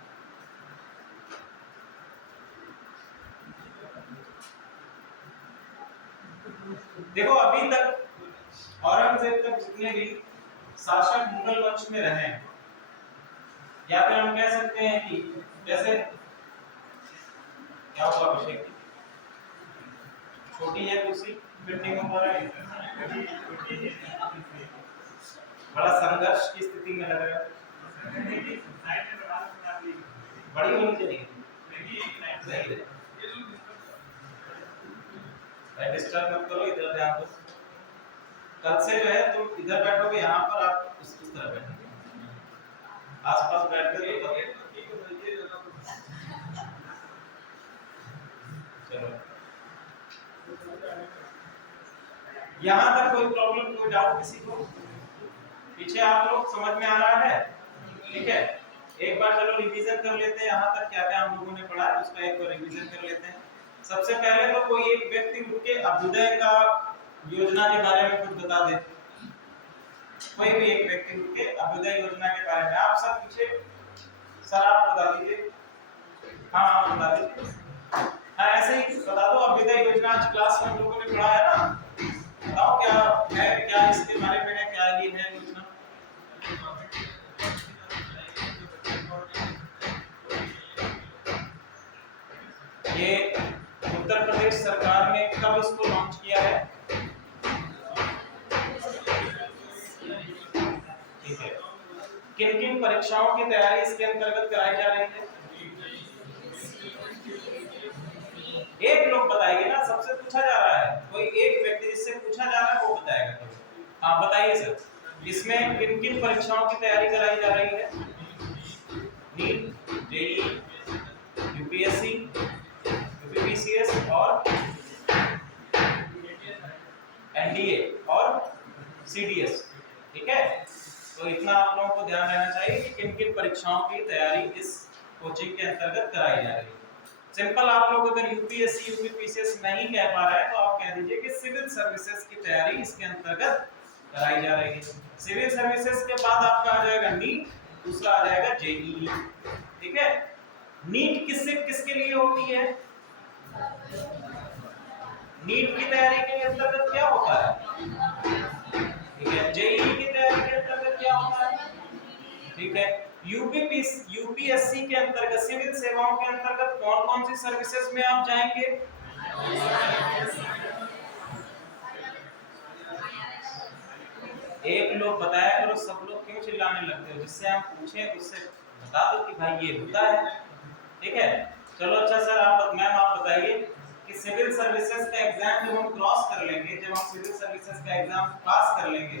देखो अभी तक औरंगजेब तक जितने भी शासक मुगल वंश में रहे हैं, या फिर हम कह सकते हैं कि जैसे क्या हुआ अभिषेक, छोटी है कुर्सी, बिल्डिंग में बड़ा है, बड़ा संघर्ष की स्थिति में लग रहा है, बड़ी होनी चाहिए, सही है, डिस्टर्ब मत करो, इधर ध्यान दो। कल से जो है तुम इधर बैठोगे, यहाँ पर आप इस तरह बैठोगे, आसपास बैठ कर चलो। यहाँ तक कोई प्रॉब्लम, कोई डाउट किसी को? पीछे आप लोग समझ में आ रहा है? ठीक है, एक बार चलो रिवीजन कर लेते हैं, यहाँ तक क्या क्या हम लोगों ने पढ़ा है उसका एक बार रिवीजन कर लेते हैं। सबसे पहले तो कोई एक व्यक्ति उठ के अभ्युदय का योजना के बारे में कुछ बता दे, कोई भी एक व्यक्ति उठ के अभ्युदय योजना के बारे में। आप सब पीछे, सर आप बता दीजिए, हाँ आप बता दीजिए, हाँ ऐसे ही बता दो। अभ्युदय योजना आज क्लास में हम लोगों ने पढ़ा है ना, बताओ क्या है, क्या इसके बारे में है, क्या ये है योजना? ये उत्तर प्रदेश सरकार ने कब इसको लॉन्च किया है? ठीक है, किन किन परीक्षाओं की तैयारी इसके अंतर्गत कराई जा रही है? एक लोग बताइए ना, सबसे पूछा जा रहा है, कोई एक व्यक्ति जिससे पूछा जा रहा है वो बताएगा। हाँ बताइए सर, इसमें किन किन परीक्षाओं की तैयारी कराई जा रही है? नीट, जेईई, यूपीएससी, यूपीपीसीएस और एनडीए और सीडीएस। ठीक है, तो इतना आप लोगों को ध्यान रहना चाहिए कि किन किन परीक्षाओं की तैयारी इस कोचिंग के अंतर्गत कराई जा रही है। सिंपल आप लोग अगर यूपीएससी यूपीपीसीएस नहीं कह पा रहे हैं तो आप कह दीजिए कि सिविल सर्विसेज की तैयारी इसके अंतर्गत कराई जा रही है। सिविल सर्विसेज के बाद आपका आ जाएगा नीट, दूसरा आ जाएगा जेईई। ठीक है, नीट किससे किसके लिए होती है? नीट की तैयारी के अंतर्गत क्या होता है? ठीक है, जेईई की तैयारी के अंतर्गत क्या होता है? ठीक है, यूपीएससी के अंतर्गत सिविल सेवाओं के अंतर्गत कौन कौन सी सर्विसेज में आप जाएंगे? एक लोग बताया करो, सब लोग क्यों चिल्लाने लगते हो? जिससे हम पूछे उससे बता दो कि भाई ये होता है। ठीक है, चलो अच्छा सर आप मैम आप बताइए कि सिविल सर्विसेज का एग्जाम जब हम क्रॉस कर लेंगे, जब हम सिविल सर्विसेज का एग्जाम पास कर लेंगे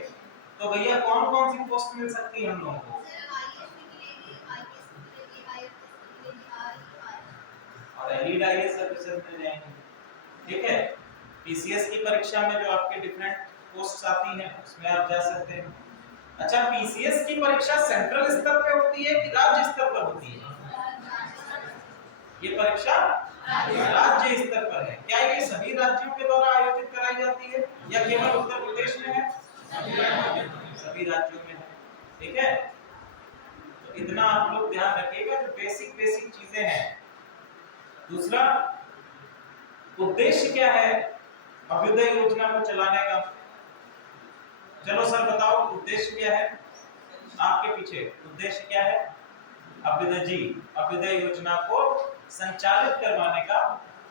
तो भैया कौन कौन सी पोस्ट मिल सकती है हम लोगों को? और एलिड आईएएस सर्विसेज मिल जाएंगे। ठीक है, पीसीएस की परीक्षा में जो आपके डिफरेंट पोस्ट आती हैं उसमें आप जा सकते हैं। अच्छा, पीसीएस की परीक्षा सेंट्रल स्तर पे होती है कि राज्य स्तर पर होती है? ये परीक्षा राज्य स्तर पर है। क्या ये सभी राज्यों के द्वारा आयोजित कराई जाती है या केवल उत्तर प्रदेश में है? सभी राज्यों में है। ठीक है, तो इतना आप लोग ध्यान रखिएगा, जो बेसिक बेसिक चीजें हैं। दूसरा, उद्देश्य क्या है अभ्युदय योजना को चलाने का? चलो सर बताओ उद्देश्य क्या है? आपके पीछे उद्देश्य क्या है? अभ्युदय योजना को संचालित करवाने का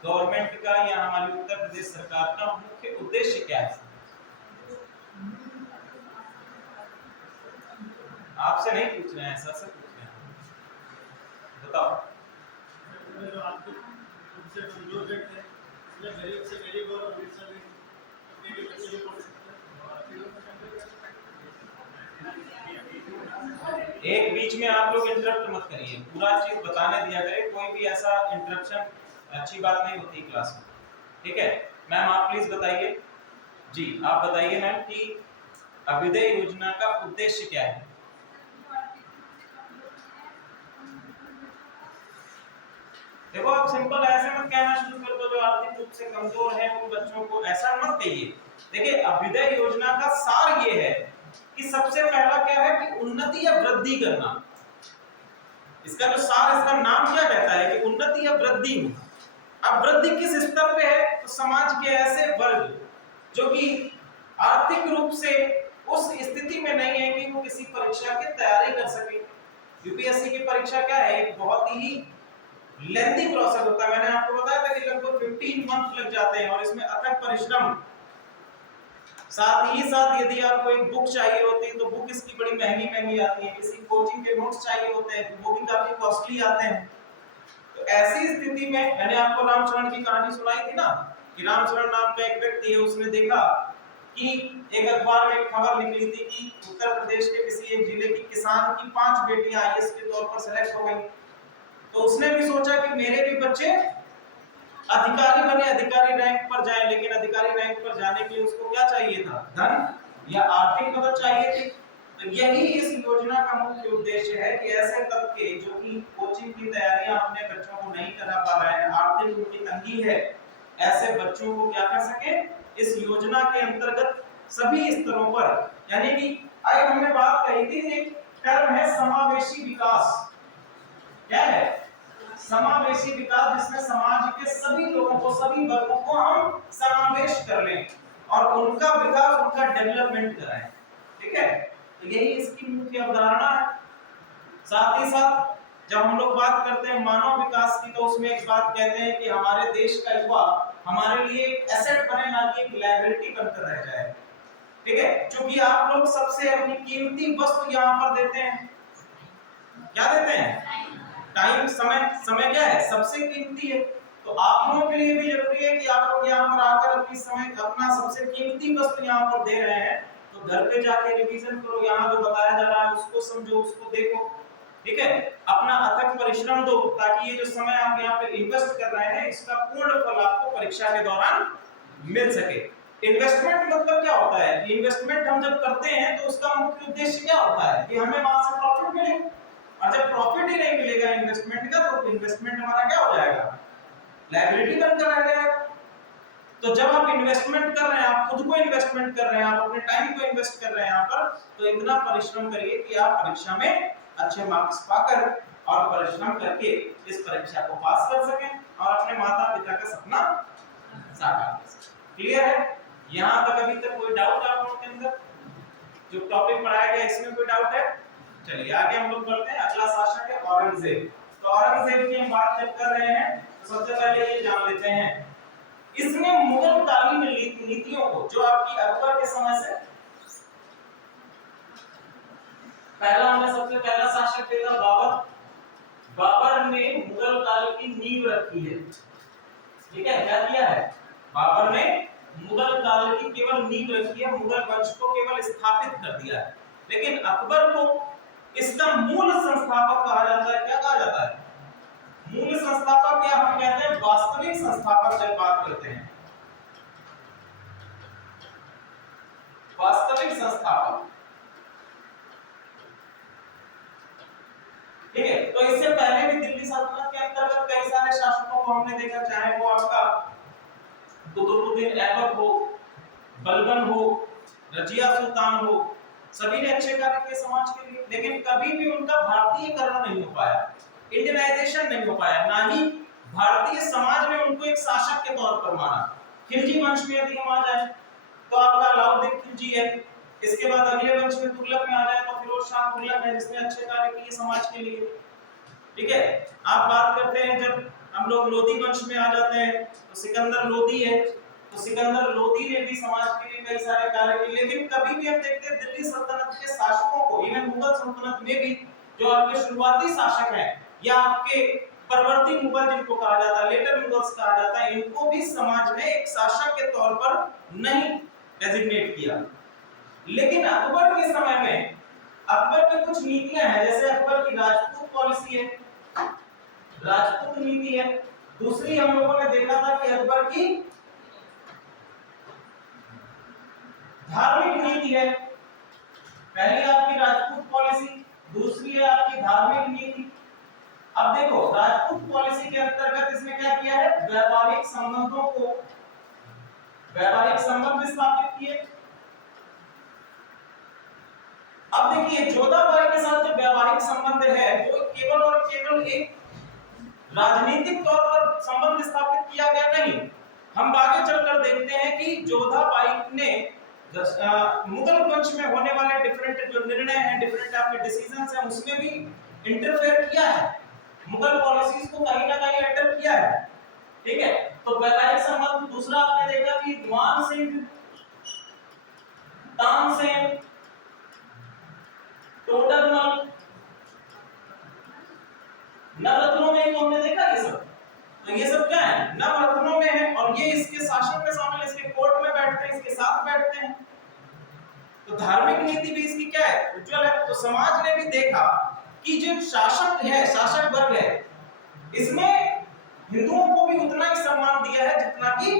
गवर्नमेंट का या हमारी उत्तर प्रदेश सरकार का मुख्य उद्देश्य क्या है? आपसे नहीं पूछ रहे हैं, सर से पूछ रहे हैं, बताओ। गरीब से गरीब और अमीर से अमीर अपने के बच्चे भी पढ़ सकते हैं। एक बीच में आप लोग इंटरप्ट मत करिए, पूरा चीज बताने दिया करिए, कोई भी ऐसा इंटरप्शन अच्छी बात नहीं होती क्लास में। ठीक है, मैम आप प्लीज बताइए। जी आप बताइए मैम कि अभ्युदय योजना का उद्देश्य क्या है? देखो आप सिंपल ऐसे मत कहना शुरू कर दो जो आर्थिक रूप से कमजोर है उन बच्चों को, ऐसा मत कहिए। देखिए अभ्युदय योजना का सार ये है कि सबसे पहला क्या है कि उन्नति या वृद्धि करना। इसका जो सार, इसका नाम क्या कहता है कि उन्नति या वृद्धि होना। अब वृद्धि किस स्तर पे है? तो समाज के ऐसे वर्ग जो कि आर्थिक रूप से उस स्थिति में नहीं है कि वो किसी परीक्षा की तैयारी कर सके, यूपीएससी की परीक्षा क्या है, एक बहुत ही लेंथी प्रोसेस होता है। मैंने आपको बताया था कि लगभग 15 मंथ लग जाते हैं और इसमें अथक परिश्रम, साथ ही साथ यदि आपको एक बुक चाहिए होती है तो बुक इसकी बड़ी महंगी महंगी आती है, किसी कोचिंग के नोट्स चाहिए होते हैं वो भी काफी कॉस्टली आते हैं। तो ऐसी स्थिति में मैंने आपको रामचरण की कहानी सुनाई थी ना कि रामचरण नाम का एक व्यक्ति है, उसने देखा कि एक अखबार में एक खबर निकली थी कि उत्तर प्रदेश के किसी एक जिले की किसान की 5 बेटियां आईएएस के तौर पर सेलेक्ट हो गई। तो उसने भी सोचा कि मेरे भी बच्चे अधिकारी बने, अधिकारी रैंक पर जाए, लेकिन अधिकारी रैंक पर जाने के लिए उसको क्या चाहिए था, धन या आर्थिक मदद चाहिए थी। तो यही इस योजना का मुख्य उद्देश्य है कि ऐसे तबके जो कि कोचिंग की तैयारियां अपने बच्चों को नहीं करा पा रहे हैं, आर्थिक उनकी तंगी है, ऐसे बच्चों को क्या कर सके, इस योजना के अंतर्गत सभी स्तरों पर, यानी कि आज हमने बात कही थी, एक टर्म है समावेशी विकास। क्या है? समावेशी विकास, जिसमें समाज के सभी लोगों को, सभी वर्गों को हम समावेश कर लें और उनका विकास, उनका डेवलपमेंट कराएं। ठीक है, तो यही इसकी मुख्य अवधारणा है। साथ ही साथ जब हम लोग बात करते हैं मानव विकास की, तो उसमें एक बात कहते हैं कि हमारे देश का युवा हमारे लिए एक एसेट बने, ना कि एक लायबिलिटी बनकर रह जाए। ठीक है, क्योंकि आप लोग सबसे अपनी कीमती वस्तु यहाँ पर देते हैं, क्या देते हैं? टाइम, समय। समय क्या है? सबसे कीमती है। तो आप लोगों के लिए भी जरूरी है कि आप लोग यहाँ पर आकर अपनी समय, अपना सबसे कीमती वस्तु यहाँ पर दे रहे हैं, तो घर पे जाके रिवीजन करो, यहाँ जो बताया जा रहा है उसको समझो, उसको देखो। ठीक है, अपना अथक परिश्रम दो, ताकि ये जो समय आप यहाँ पे इन्वेस्ट कर रहे हैं इसका पूर्ण फल आपको परीक्षा के दौरान मिल सके। इन्वेस्टमेंट मतलब क्या होता है? इन्वेस्टमेंट हम जब करते हैं तो उसका मुख्य उद्देश्य क्या होता है कि हमें वहां से प्रॉफिट मिले, और जब प्रॉफिट ही नहीं मिलेगा इन्वेस्टमेंट का, तो इन्वेस्टमेंट हमारा क्या हो जाएगा? लायबिलिटी बनकर रह जाएगा। तो जब आप इन्वेस्टमेंट कर रहे हैं, आप खुद को इन्वेस्टमेंट कर रहे हैं, आप अपने टाइम को इन्वेस्ट कर रहे हैं यहाँ पर, तो इतना परिश्रम करिए कि आप परीक्षा में अच्छे मार्क्स पाकर और परिश्रम करके इस परीक्षा को पास कर सकें और अपने माता पिता का सपना साकार कर सकें। क्लियर है? यहाँ तक अभी तक कोई डाउट आप लोगों के अंदर? जो टॉपिक पढ़ाया गया इसमें कोई डाउट है? चलिए आगे हम लोग बढ़ते हैं। अगला शासक है औरंगजेब। तो औरंगजेब की हम बात जब कर रहे हैं तो सबसे पहले ये जान लेते हैं, इसने मुगल कालीन नीतियों को, जो आपकी अकबर के समय से, पहला हमें सबसे पहला शासक देखा बाबर। बाबर ने मुगल काल की नींव रखी है। ठीक है, क्या किया है? बाबर ने मुगल काल की केवल नींव रखी है, मुगल वंश को केवल स्थापित कर दिया है। लेकिन अकबर को इसका मूल संस्थापक कहा जाता है। क्या कहा जाता है? मूल संस्थापक, या हम कहते हैं वास्तविक संस्थापक जब बात करते हैं, वास्तविक संस्थापक। ठीक है, तो इससे पहले भी दिल्ली सल्तनत के अंतर्गत कई सारे शासकों को हमने देखा, चाहे वो आपका कुतुबुद्दीन ऐबक हो, बलबन हो, रजिया सुल्तान हो, सभी ने अच्छे कार्य किए समाज के लिए, लेकिन कभी भी उनका भारतीयकरण नहीं हो पाया, इंडियनाइजेशन नहीं हो पाया, ना ही भारतीय समाज में उनको एक शासक के तौर पर माना। खिलजी वंश में यदि हम आ जाए तो आपका अलाउद्दीन खिलजी है। इसके बाद अगले वंश में तुगलक में आ जाए तो फिरोज शाह तुगलक है, जिसने अच्छे कार्य किए समाज के लिए। ठीक है, आप बात करते हैं जब हम लोग लोधी वंश में आ जाते हैं तो सिकंदर लोधी है, तो सिकंदर लोधी ने भी समाज के लिए कई सारे कार्य किए। लेकिन कभी भी हम देखते हैं दिल्ली सल्तनत के शासकों को, इवन मुगल सल्तनत में भी जो आपके शुरुआती शासक हैं या आपके परवर्ती मुगल जिनको कहा जाता है, लेटर मुगल्स कहा जाता है, इनको भी समाज ने एक शासक के तौर पर नहीं डेजिग्नेट किया। लेकिन अकबर के समय में अकबर की कुछ नीतियां हैं, जैसे अकबर की राजपूत पॉलिसी है, राजपूत नीति है। दूसरी हम लोगों ने देखा था कि अकबर की धार्मिक नीति है। पहली आपकी राजपूत पॉलिसी, दूसरी है आपकी धार्मिक नीति। अब देखो, राजपूत पॉलिसी के अंतर्गत इसने क्या किया है? वैवाहिक संबंधों को, वैवाहिक संबंध स्थापित किए। अब देखिए, जोधाबाई के साथ जो वैवाहिक संबंध है वो केवल और केवल एक राजनीतिक तौर पर संबंध स्थापित किया गया नहीं। हम आगे चलकर देखते हैं कि जोधाबाई ने मुगल वंश में होने वाले डिफरेंट जो निर्णय हैं, डिफरेंट आपके डिसीजंस हैं, उसमें भी इंटरफेयर किया है, मुगल पॉलिसीज को कहीं ना कहीं अटैक किया है। ठीक है, तो वैवाहिक संबंध दूसरा आपने देखा कि मान सिंह, तानसेन, टोडरमल, नवरत्नों में तो हमने देखा ये सब। तो ये सब क्या है, नवरत्नों में है, और ये इसके शासन में शामिल, इसके कोर्ट में बैठते हैं, इसके साथ बैठते हैं। तो धार्मिक नीति भी इसकी क्या है, उज्जवल है। तो समाज ने भी देखा कि जो शासक है, शासक वर्ग है, इसमें हिंदुओं को भी उतना ही सम्मान दिया है जितना कि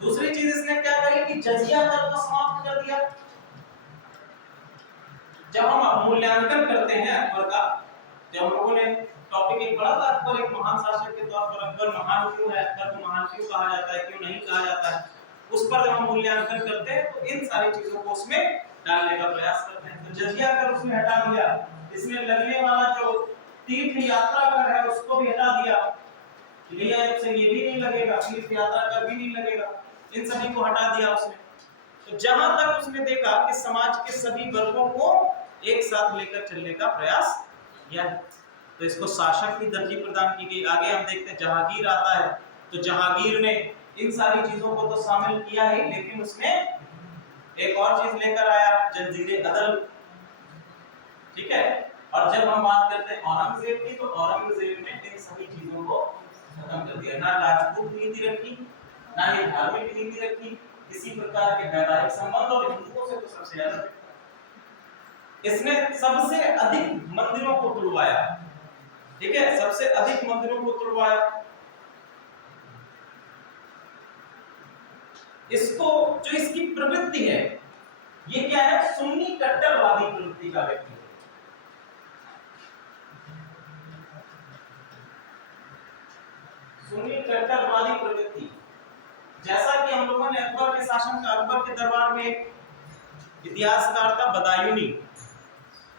दूसरी चीज इसने क्या करी कि जजिया कर को समाप्त कर दिया। जब हम मूल्यांकन करते हैं अकबर का, जब हम लोगों ने टॉपिक एक पढ़ा था अकबर एक महान शासक के तौर पर, अकबर महान क्यों है, अकबर को महान क्यों कहा जाता है, क्यों नहीं कहा जाता है, उस पर जब हम मूल्यांकन करते हैं तो इन सारी चीजों को उसमें डालने का प्रयास करते हैं। तो जजिया कर उसने हटा दिया, इसमें लगने वाला जो तीर्थ यात्रा कर है उसको भी हटा दिया, भैया से ये भी नहीं लगेगा, तीर्थ यात्रा कर भी नहीं लगेगा, इन सभी को हटा दिया उसने। तो जहां तक उसने देखा कि समाज के सभी वर्गों को एक साथ लेकर चलने का प्रयास किया, तो इसको शासक की दर्जी प्रदान की गई। आगे हम देखते हैं जहांगीर आता है, तो जहांगीर ने इन सारी चीजों को तो शामिल किया ही, लेकिन उसने एक और चीज लेकर आया, जंजीरे अदल। ठीक है, और जब हम बात करते हैं औरंगजेब की, तो औरंगजेब ने इन सभी चीजों को खत्म कर दिया। ना राजपूत नीति रखी, ना ही धार्मिक नीति रखी, किसी प्रकार के वैवाहिक संबंध, और हिंदुओं से तो सबसे ज्यादा इसने सबसे अधिक मंदिरों को तुड़वाया। ठीक है, सबसे अधिक मंदिरों को तुड़वाया। इसको जो इसकी प्रवृत्ति है, ये क्या है, सुन्नी कट्टरवादी प्रवृत्ति का व्यक्ति है। सुन्नी कट्टरवादी प्रवृत्ति, जैसा कि हम लोगों ने अकबर के शासन का, अकबर के दरबार में एक इतिहासकार था बदायूनी।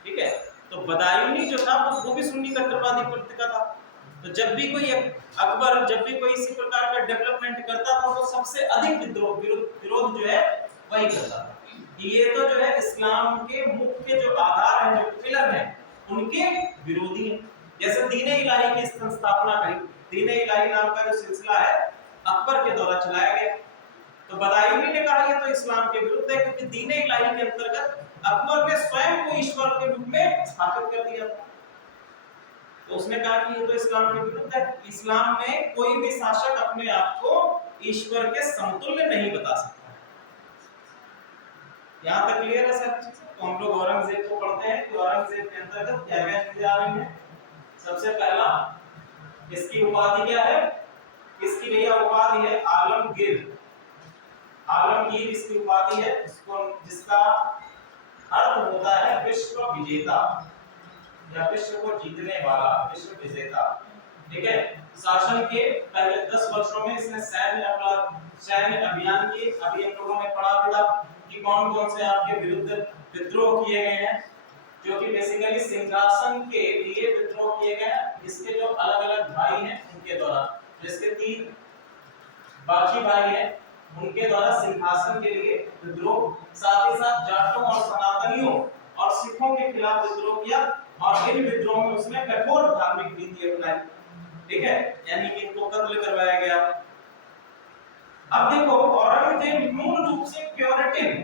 ठीक है, तो बदायूनी जो था वो भी सुन्नी कट्टरवादी प्रवृत्ति का था। तो जब भी कोई अकबर जब भी कोई इसी प्रकार का डेवलपमेंट करता था, तो सबसे अधिक विरोध जो है वही करता था। ये तो जो है इस्लाम के मुख्य जो आधार है, जो पिलर है, उनके विरोधी है। जैसे दीन इलाही की स्थापना करी, दीन इलाही नाम का जो सिलसिला है अकबर के द्वारा चलाया गया, तो बदायूनी ने कहा ये तो इस्लाम के विरुद्ध है, क्योंकि दीन इलाही के अंतर्गत अकबर ने स्वयं को ईश्वर के रूप में स्थापित कर दिया था। तो उसने कहा कि ये तो इस्लाम के विरुद्ध है, इस्लाम में कोई भी शासक अपने आप को ईश्वर के समतुल्य नहीं बता सकता। यहाँ तक क्लियर है सर? तो हम लोग औरंगजेब को पढ़ते हैं कि औरंगजेब के अंतर्गत क्या क्या चीजें आ रही हैं। सबसे पहला, इसकी उपाधि क्या है, इसकी भैया उपाधि है आलमगीर। आलमगीर इसकी उपाधि है, जिसका अर्थ होता है विश्व विजेता या विश्व को जीतने वाला, विश्व विजेता। ठीक है, शासन के पहले 10 वर्षों में इसने सैन्य अभियान किए। अभी हम लोगों ने पढ़ा था कि कौन कौन से आपके विरुद्ध विद्रोह किए गए हैं, जो कि बेसिकली सिंहासन के लिए विद्रोह किए गए हैं। इसके जो अलग अलग भाई हैं उनके द्वारा, जिसके 3 बाकी भाई हैं उनके द्वारा सिंहासन के लिए विद्रोह, साथ ही साथ जाटों और सनातनियों और सिखों के खिलाफ विद्रोह किया, और इन विद्रोह में उसने कठोर धार्मिक नीति अपनाई। ठीक है, यानी कि इनको कत्ल करवाया गया। अब देखो, औरंगजेब मूल रूप से प्योरिटन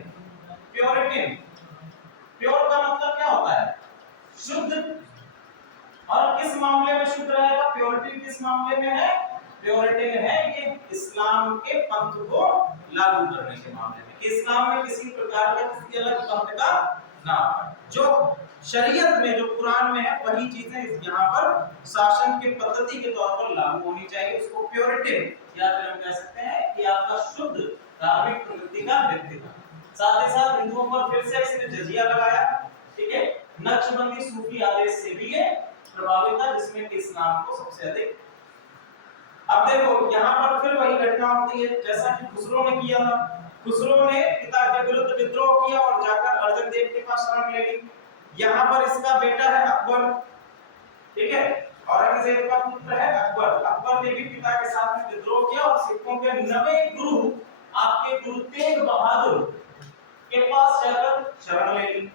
प्योर का मतलब क्या होता है, शुद्ध। और किस मामले में शुद्ध रहेगा, प्योरिटी किस मामले में है, प्योरिटी है ये इस्लाम के पंथ को लागू करने के मामले में, कि इस्लाम में किसी प्रकार का किसी अलग पंथ का ना, जो शरीयत में जो कुरान में है वही चीजें यहाँ पर शासन के पद्धति के तौर पर लागू होनी चाहिए। उसको प्योरिटी या फिर हम कह सकते हैं कि आपका शुद्ध धार्मिक प्रवृत्ति का व्यक्ति था। साथ ही साथ हिंदुओं पर फिर से इसने जजिया लगाया। ठीक है, नक्शबंदी सूफी आदेश से भी ये प्रभावित था, जिसमें कि इस्लाम को सबसे अधिक। अब देखो, यहाँ पर फिर वही घटना होती है जैसा कि खुसरो ने किया था। खुसरो ने पिता के विरुद्ध विद्रोह किया और जाकर अर्जन देव के पास शरण ले ली। यहाँ पर इसका बेटा है अकबर। ठीक है, औरंगजेब का पुत्र है अकबर। अकबर ने भी पिता के साथ में विद्रोह किया और सिखों के 90 गुरु आपके गुरु तेग बहादुर के पास जाकर शरण ले ली,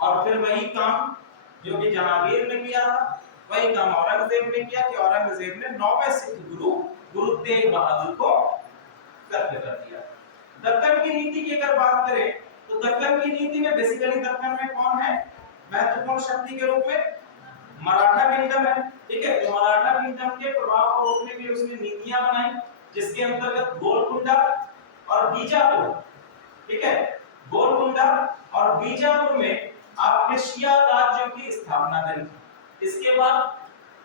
और फिर वही काम जो कि जहांगीर ने किया था, वही काम औरंगजेब ने किया कि औरंगजेब ने 9वें सिख गुरु गुरु तेग बहादुर को दत्त कर दिया। दक्कन की नीति की अगर बात करें तो दक्कन की नीति में बेसिकली दक्कन में कौन है महत्वपूर्ण शक्ति के रूप में? मराठा किंगडम है। ठीक है, तो मराठा किंगडम के प्रभाव को रोकने के लिए उसने नीतियां बनाई, जिसके अंतर्गत गोलकुंडा और बीजापुर, ठीक है, गोलकुंडा और बीजापुर में आपने शिया राज्यों की स्थापना करी। इसके बाद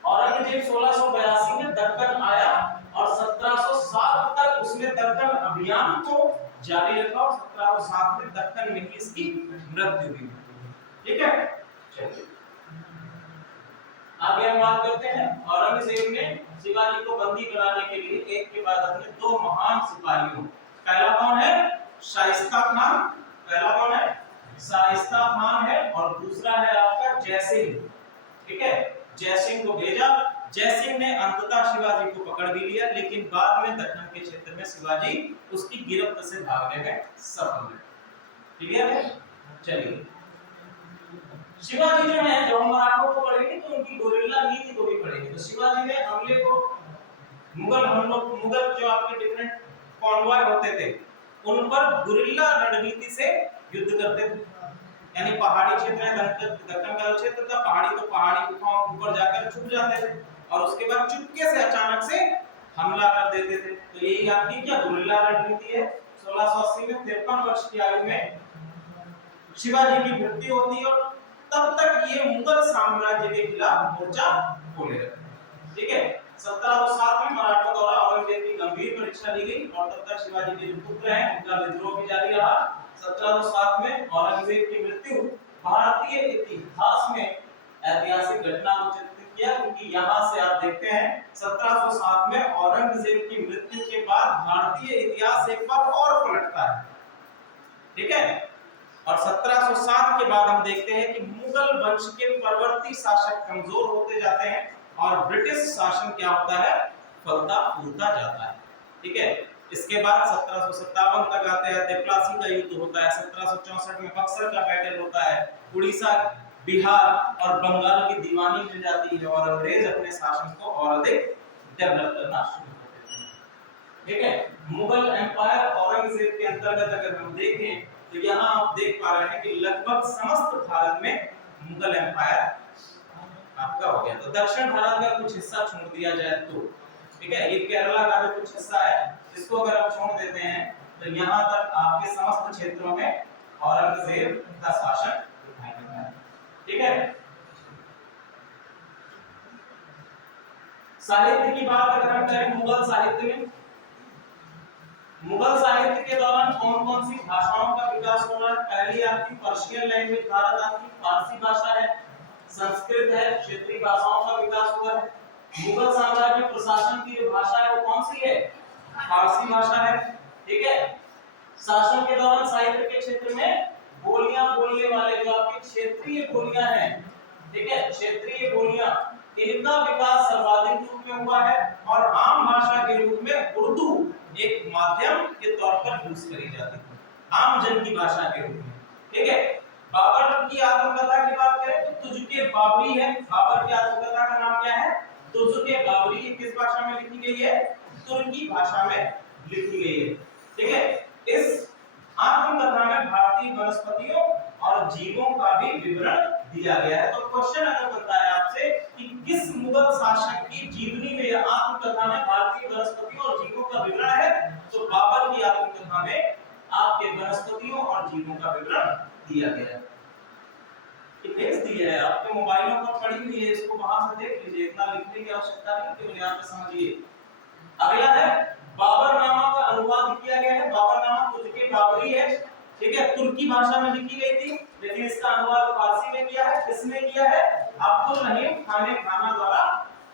औरंगजेब 1682 में दक्कन आया और 1707 तक उसने दक्कन अभियान को जारी रखा और 1707 में दक्कन में ही इसकी मृत्यु हुई। ठीक है, चलिए आगे हम बात करते हैं। औरंगजेब ने शिवाजी को बंदी बनाने के लिए एक के बाद अपने 2 महान सिपाहियों, पहला कौन है? शाइस्ता खान। पहला कौन है? शाइस्ता खान है और दूसरा है आपका जयसिंह। ठीक है, जयसिंह को भेजा। जयसिंह ने अंततः शिवाजी को पकड़ भी लिया, लेकिन बाद में दक्कन के क्षेत्र में शिवाजी उसकी गिरफ्त से भागने में सफल हुए। क्लियर है? चलिए शिवाजी जो है, जो हम मराठों को पढ़ेंगे तो उनकी गोरिल्ला नीति को भी पढ़ेंगे। तो शिवाजी ने हमले को मुगल जो आपके डिफरेंट कॉन्वॉय होते थे उन पर गुरिल्ला रणनीति से युद्ध करते थे। यानी पहाड़ी क्षेत्र है, दक्कन का क्षेत्र था, पहाड़ी तो पहाड़ी गुफाओं के ऊपर जाकर छुप जाते थे और उसके बाद चुपके से अचानक से हमला कर देते थे। तो यही आपकी क्या गुरिल्ला रणनीति है। 1680 में 53 वर्ष की आयु में शिवाजी की मृत्यु होती है और तब तक ये मुगल साम्राज्य के खिलाफ मोर्चा खोले रहते। ठीक है, 1707 में मराठों द्वारा औरंगजेब की गंभीर परीक्षा ली गई और तब तक शिवाजी के जो पुत्र हैं उनका विद्रोह भी जारी रहा। 1707 में औरंगजेब की मृत्यु भारतीय इतिहास में ऐतिहासिक घटना को चित्रित किया, क्योंकि यहाँ से आप देखते हैं 1707 में औरंगजेब की मृत्यु के बाद भारतीय इतिहास एक बार और पलटता है। ठीक है, और 1707 के बाद हम देखते हैं कि मुगल वंश के परवर्ती शासक कमजोर होते जाते हैं और ब्रिटिश शासन क्या होता है? फलता फूलता जाता है। ठीक है, इसके बाद 1757 तक आते हैं, प्लासी का युद्ध होता है। 1764 में बक्सर का बैटल होता है। उड़ीसा, बिहार और बंगाल की दीवानी मिल जाती है और अंग्रेज अपने शासन को और अधिक डेवलप करना शुरू कर देते हैं। ठीक है, मुगल एम्पायर औरंगजेब के अंतर्गत अगर हम देखें तो यहाँ आप देख पा रहे हैं कि लगभग समस्त भारत में मुगल एम्पायर आपका हो गया। तो दक्षिण भारत का कुछ हिस्सा छोड़ दिया जाए तो, ठीक है, ये केरला का भी कुछ हिस्सा है, इसको अगर आप छोड़ देते हैं तो यहाँ तक आपके समस्त क्षेत्रों में औरंगजेब का शासन दिखाई देता है। ठीक है, साहित्य की बात अगर हम करें, मुगल साहित्य में, मुगल साहित्य के दौरान कौन कौन सी भाषाओं का विकास हो रहा है? पहली आपकी पर्शियन लैंग्वेज भारत आती, फारसी भाषा है, संस्कृत है, क्षेत्रीय भाषाओं का विकास हुआ है। मुगल साम्राज्य प्रशासन की जो भाषा है वो कौन सी है? फारसी भाषा है। ठीक है, शासन के दौरान साहित्य के क्षेत्र में बोलियां बोलने वाले जो आपके क्षेत्रीय बोलियां हैं, ठीक है, क्षेत्रीय बोलियां, इनका विकास सर्वाधिक रूप में हुआ है और आम भाषा के रूप में उर्दू एक माध्यम के तौर पर यूज करी जाती है, आम जन की भाषा के रूप में। ठीक है, बाबर की आत्मकथा की बात करें तो तुझके बाबरी है। बाबर की आत्मकथा का नाम क्या है? तुझके बाबरी। किस भाषा में लिखी गई है? तुर्की भाषा में लिखी गई है। ठीक है, इस आत्मकथा में भारतीय वनस्पतियों और जीवों का भी विवरण दिया गया है। तो क्वेश्चन अगर बनता है आपसे कि किस मुगल शासक की जीवनी में या आत्मकथा में भारतीय वनस्पतियों और जीवों का विवरण है, तो बाबर की आत्मकथा में आपके वनस्पतियों और जीवों का विवरण दिया गया है। भेज दिया है आपके मोबाइलों पर पड़ी हुई है, इसको वहां से देख लीजिए, इतना लिखने की आवश्यकता नहीं, केवल यहाँ पे समझिए। अगला है बाबरनामा का अनुवाद किया गया है। बाबरनामा तुझके बाबरी है। ठीक है, तुर्की भाषा में लिखी गई थी, लेकिन इसका अनुवाद फारसी में किया है। किसने किया है? अब्दुल रहीम खाना द्वारा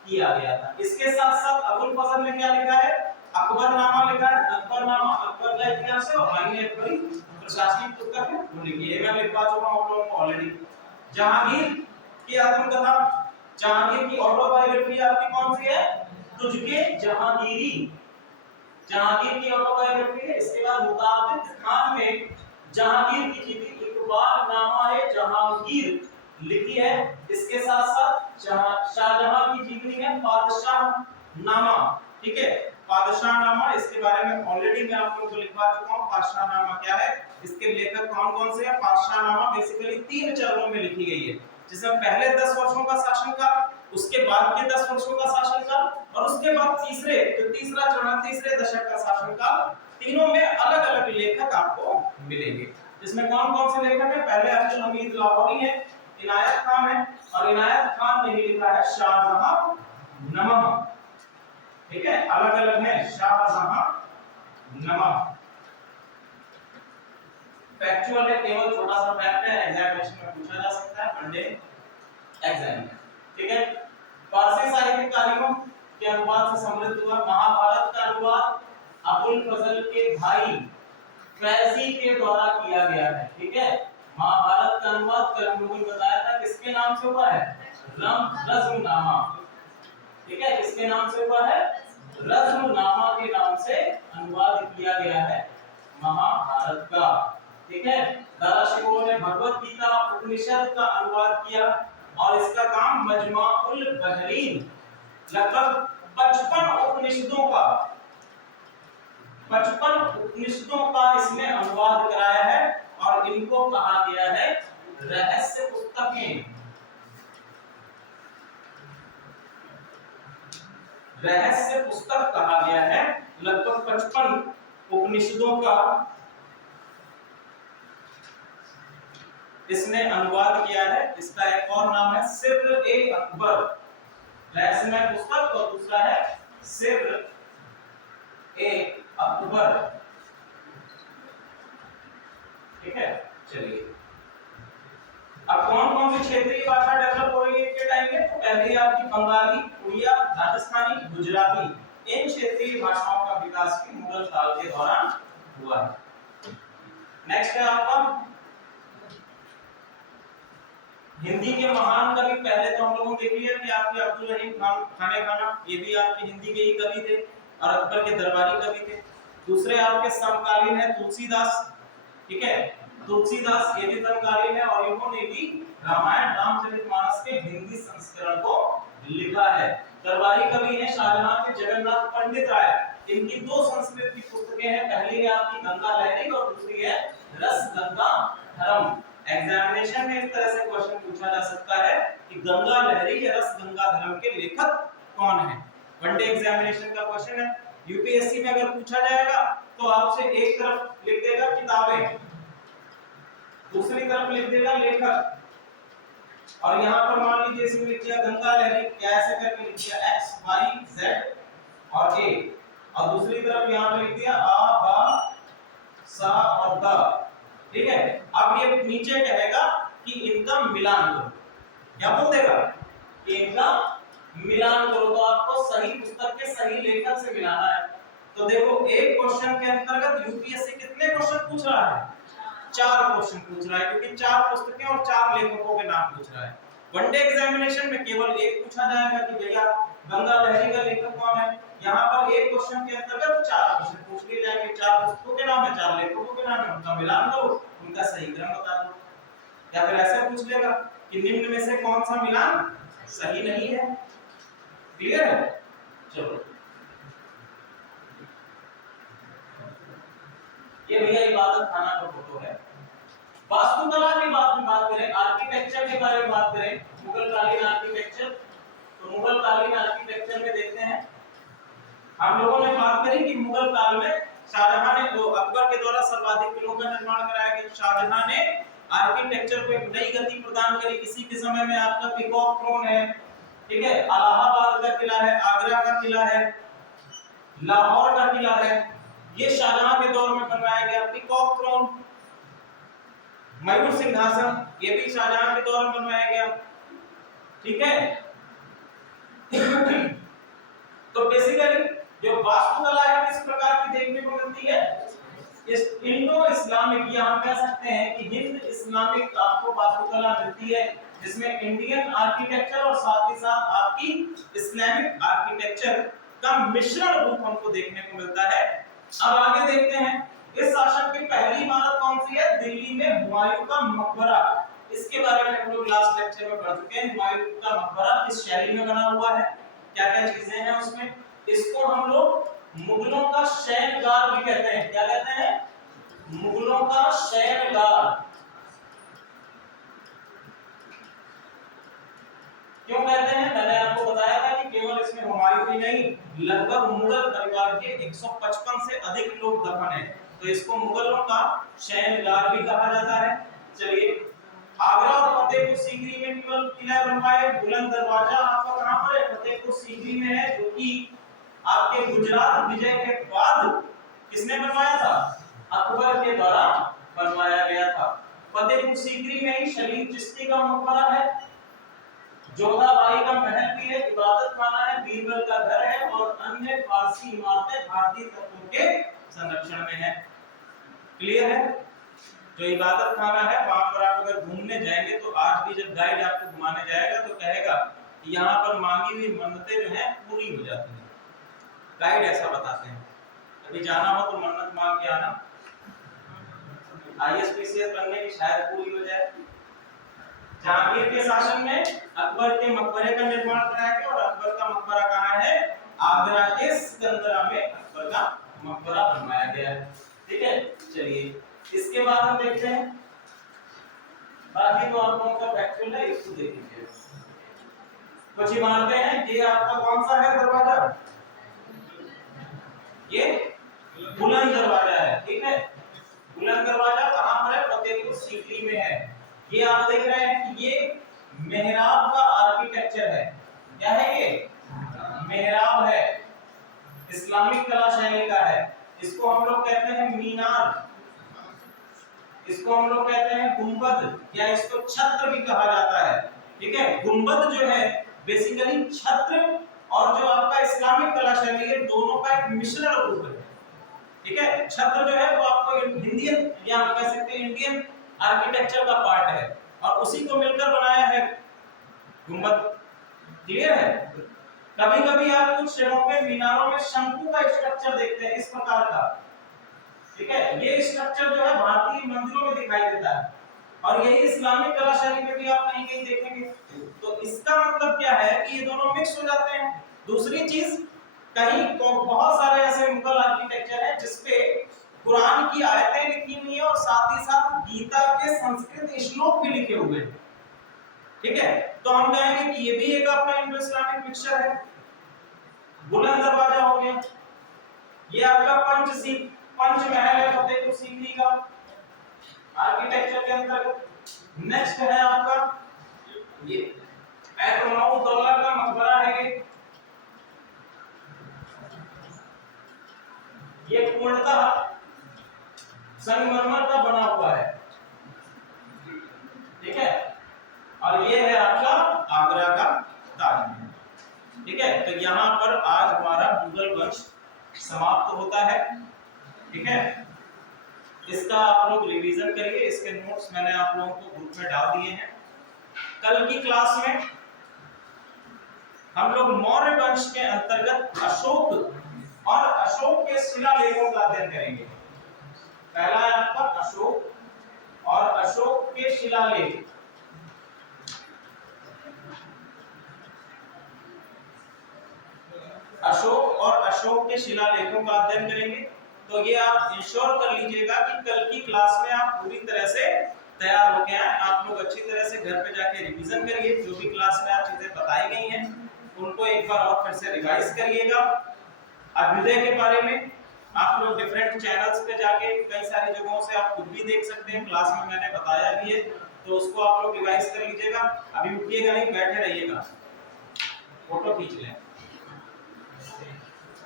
किया गया था। इसके साथ साथ अबुल फजल ने क्या लिखा है? अकबरनामा लिखा है। अकबरनामा अकबर का इतिहास है और आईने अकबरी प्रशासनिक पुस्तक है, वो लिखी है। मैं लिखवा चुका हूं आप लोगों को ऑलरेडी। जहांगीर की आत्मकथा, जहांगीर की ऑटोबायोग्राफी आपकी कौन सी है? तुझके जहांगीरी, जहांगीर की ऑटोबायोग्राफी है। इसके बाद मुताबिक खान में जहांगीर की थी, इकबाल नामा है जहांगीर, लिखी है। इसके साथ साथ शाहजहां की जीवनी है पादशाहनामा, ठीक है, पादशाहनामा, इसके बारे में ऑलरेडी मैं आप लोगों को लिखवा चुका हूं। पादशाहनामा क्या है, इसके लेखक कौन कौन से हैं। पादशाहनामा बेसिकली 3 चरणों में लिखी गई है, जिसमें पहले 10 वर्षों का शासनकाल, उसके बाद के 10 वर्षों का शासनकाल और उसके बाद तीसरा चरण, तीसरे दशक का शासनकाल। तीनों में अलग अलग लेखक आपको मिलेंगे, जिसमें कौन कौन से लेखक हैं। पहले अब्दुल हमीद लाहौरी है, इनायत खान है, और इनायत खान ने ही लिखा है शाहजहांनामा, ठीक है, अलग अलग है शाहजहांनामा। फैक्चुअल है, केवल छोटा सा फैक्ट है, एग्जामिनेशन में पूछा जा सकता है वनडे एग्जाम में, ठीक है। फारसी साहित्यकारों के अनुवाद से समृद्ध हुआ। महाभारत का अनुवाद अबुल फजल के भाई फैजी के द्वारा किया गया है, ठीक है। महाभारत का अनुवाद कल हम लोगों ने बताया था किसके नाम से हुआ है, रज़्मनामा, ठीक है, किसके नाम से हुआ है, रज़्मनामा के नाम से अनुवाद किया गया है महाभारत का, ठीक है। दारा शिकोह ने भगवत गीता उपनिषद का अनुवाद किया और इसका काम मजमा-उल बहरीन, लगभग 55 उपनिषदों का इसने अनुवाद कराया है और इनको कहा गया है रहस्य पुस्तकें। रहस्य पुस्तक कहा गया है, लगभग 55 उपनिषदों का इसने अनुवाद किया है। इसका एक और नाम है सिर्र-ए-अकबर, रहस्यमय पुस्तक, और दूसरा है सिर्र-ए-अकबर, ठीक है। चलिए, अब कौन कौन सी क्षेत्रीय भाषा डेवलप हो रही है इसके टाइम में, तो पहले आपकी बंगाली, उड़िया, राजस्थानी, गुजराती, इन क्षेत्रीय भाषाओं का विकास भी मुगल काल के दौरान हुआ है। नेक्स्ट है आपका हिंदी के महान कवि। पहले तो हम लोगों ने देख लिया कि आपके अब्दुल रहीम खाने खाना, ये भी आपके हिंदी के ही कवि थे और अकबर के दरबारी कवि थे। दूसरे आपके समकालीन है तुलसीदास, ठीक है, तुलसीदास ये भी समकालीन है और इन्होंने भी रामायण रामचरितमानस के हिंदी संस्करण को लिखा है। दरबारी कवि है शाहजहां के जगन्नाथ पंडित राय, इनकी 2 संस्कृत की पुस्तकें हैं, पहली है आपकी गंगा लहरी और दूसरी है रस गंगा धरम। एग्जामिनेशन में इस तरह से क्वेश्चन पूछा जा सकता है कि गंगा लहरी या रस गंगा धरम के लेखक कौन है, वनडे एग्जामिनेशन का क्वेश्चन है। यूपीएससी में अगर पूछा जाएगा तो आपसे एक तरफ लिख देगा किताबें, दूसरी तरफ लिख देगा लेखक, और यहाँ पर मान लीजिए इसमें लिख दिया गंगा लहरी, क्या ऐसे करके लिख दिया x y z और a, और दूसरी तरफ यहाँ पे लिख दिया आ बा सा और द, ठीक है। अब ये नीचे कहेगा कि इनका मिलान करो, क्या बोल देगा कि इनका मिलान करो, तो आपको सही पुस्तक के सही लेखक से मिलाना है। तो देखो एक क्वेश्चन के अंतर्गत यूपीएससी कितने क्वेश्चन पूछ रहा है, 4 क्वेश्चन पूछ रहा है, क्योंकि 4 पुस्तकें और 4 लेखकों के नाम पूछ रहा है। वनडे एग्जामिनेशन में केवल एक पूछा जाएगा कि भैया गंगा लहरी का लेखक कौन है। यहाँ पर एक क्वेश्चन के अंतर्गत 4 क्वेश्चन पूछ लिए जाएंगे, 4 पुस्तकों के नाम है, 4 लेखकों के नाम है, उनका मिलान करो, उनका सही क्रम बता दो। या फिर ऐसे पूछ लेगा कि निम्न में से कौन सा मिलान सही नहीं है। क्लियर है? चलो, ये भैया इबादत खाना का फोटो है। वास्तुकला की बात करें, आर्किटेक्चर के बारे में बात करें, मुगल कालीन आर्किटेक्चर, तो मुगल कालीन आर्किटेक्चर में देखते हैं, हम लोगों ने बात करी कि मुगल काल में शाहजहां ने, जो अकबर के द्वारा सर्वाधिक किलों का निर्माण कराया गया, शाहजहां ने आर्किटेक्चर को एक नई गति प्रदान करी। इसी के समय में आपका पीकॉक थ्रोन है, ठीक है, इलाहाबाद का किला है, आगरा का किला है, लाहौर का किला है, ये शाहजहां के दौर में बनवाया गया। पीकॉक थ्रोन, मयूर सिंहासन, ये भी शाहजहां के दौर में बनवाया गया, ठीक है। तो बेसिकली जो वास्तुकला है किस प्रकार की देखने को मिलती है, इस इंडो इस्लामिक, या हम कह सकते हैं कि हिंद इस्लामिक आपको वास्तुकला मिलती है, जिसमें इंडियन आर्किटेक्चर और साथ ही साथ आपकी इस्लामिक आर्किटेक्चर का मिश्रण रूप हमको देखने को मिलता है। अब आगे देखते हैं, इस शासक की पहली इमारत कौन सी है, दिल्ली में हुमायूं का मकबरा। इसके बारे में हम लोग लास्ट लेक्चर पढ़ चुके हैं हुमायूं का मकबरा किस शैली में बना हुआ है, क्या क्या चीजें हैं उसमें। इसको हम लोग मुगलों का शयनगार भी कहते हैं। क्या कहते हैं? मुगलों का शयनगार। क्यों कहते हैं? मैंने आपको बताया था कि केवल इसमें हुमायूं ही नहीं, लगभग मुगल परिवार के 155 से अधिक लोग दफन हैं, तो इसको मुगलों का शयनगार भी कहा जाता है। चलिए, आगरा और फतेहपुर सीकरी में केवल किला बनवाए। बुलंद दरवाजा आपका कहां पर है? फतेहपुर सीकरी में है, जो कि आपके गुजरात विजय के बाद किसने बनवाया था? अकबर के द्वारा बनवाया गया था। फतेहपुर सीकरी में ही शरीफ चिश्ती का मकबरा है, जोधाबाई का महल भी है, इबादत खाना है, बीरबल का घर है और अन्य फारसी इमारतें भारतीय तत्वों के संरक्षण में है। क्लियर है? जो इबादत खाना है वहां पर आप अगर घूमने जाएंगे तो आज भी जब गाइड आपको घुमाने जाएगा तो कहेगा कि यहाँ पर मांगी हुई मन्नतें जो हैं पूरी हो जाती हैं। गाइड ऐसा बताते हैं। कभी जाना हो तो मन्नत मांग के आना, आईएएस बनने की शायद पूरी हो जाए। जहांगीर के शासन में अकबर के मकबरे का निर्माण कराया गया और अकबर का मकबरा कहाँ है? आगरा के सिकंदरा में अकबर का मकबरा बनवाया गया है। ठीक है, चलिए इसके बाद हम देखते हैं, बाकी तो आप लोगों का फैक्चुअल है, इसको देखेंगे। कुछ इमारतें हैं, ये आपका कौन सा है दरवाजा? ये बुलंद दरवाजा है। ठीक है, बुलंद दरवाजा कहां पर है? फतेहपुर सीकरी में है। ये आप देख रहे हैं कि ये मेहराब का आर्किटेक्चर है। क्या है ये? मेहराब है, इस्लामिक कला शैली का है। इसको हम लोग कहते हैं मीनार, इसको हम लोग कहते हैं गुंबद, या इसको छत्र भी कहा जाता है। ठीक है, गुंबद जो है बेसिकली छत्र और जो आपका इस्लामिक कला शैली है, दोनों का एक मिश्रण रूप है। ठीक है, छत्र जो है वो आपको इंडियन या हम कह सकते हैं इंडियन आर्किटेक्चर का पार्ट है और उसी को मिलकर बनाया है गुंबद। क्लियर है? कभी कभी आप कुछ जगहों पे मीनारों में शंकु का स्ट्रक्चर देखते हैं, इस प्रकार का। ठीक है, ये स्ट्रक्चर जो है भारतीय मंदिरों में दिखाई देता है और यही इस्लामिक कला शैली में भी आप कहीं कहीं देखेंगे। तो इसका मतलब क्या है कि ये दोनों मिक्स हो जाते हैं। दूसरी चीज, कहीं बहुत सारे ऐसे मुगल आर्किटेक्चर हैं जिसपे कुरान की आयतें लिखी हुई है और साथ ही साथ गीता के संस्कृत श्लोक भी लिखे हुए हैं। ठीक है, तो हम कहेंगे कि ये भी एक आपका इंडो इस्लामिक मिक्सचर है। बुलंद दरवाजा हो गया, ये आपका पंच महल है फतेहपुर सीकरी का आर्किटेक्चर के अंतर्गत। नेक्स्ट है आपका ये एतमाउद्दौला का मकबरा है। ये पूर्णतः संगमरमर का बना हुआ है। ठीक है, और ये है आपका आगरा का ताजमहल। ठीक है, तो यहाँ पर आज हमारा मुगल वंश समाप्त होता है। ठीक है, इसका आप लोग रिवीजन करिए, इसके नोट्स मैंने आप लोगों को ग्रुप में डाल दिए हैं। कल की क्लास में हम लोग मौर्य वंश के अंतर्गत अशोक और अशोक के शिलालेखों का अध्ययन करेंगे। पहला है आपका अशोक और अशोक के शिलालेख। अशोक और अशोक के शिलालेखों का अध्ययन करेंगे। तो ये आप इंश्योर कर लीजिएगा कि कल की क्लास में आप पूरी तरह से तैयार होके आए। आप लोग अच्छी तरह से घर पे जाके रिवीजन करिए, जो भी क्लास में आप चीजें बताई गई हैं उनको एक बार और फिर से रिवाइज करिएगा। अभ्युदय के बारे में आप लोग डिफरेंट चैनल्स पे जाके कई सारी जगहों से आप खुद भी देख सकते हैं, क्लास में मैंने बताया भी है, तो उसको आप लोग रिवाइज कर लीजिएगा। अभी उठिएगा नहीं, बैठे रहिएगा, फोटो खींच लें।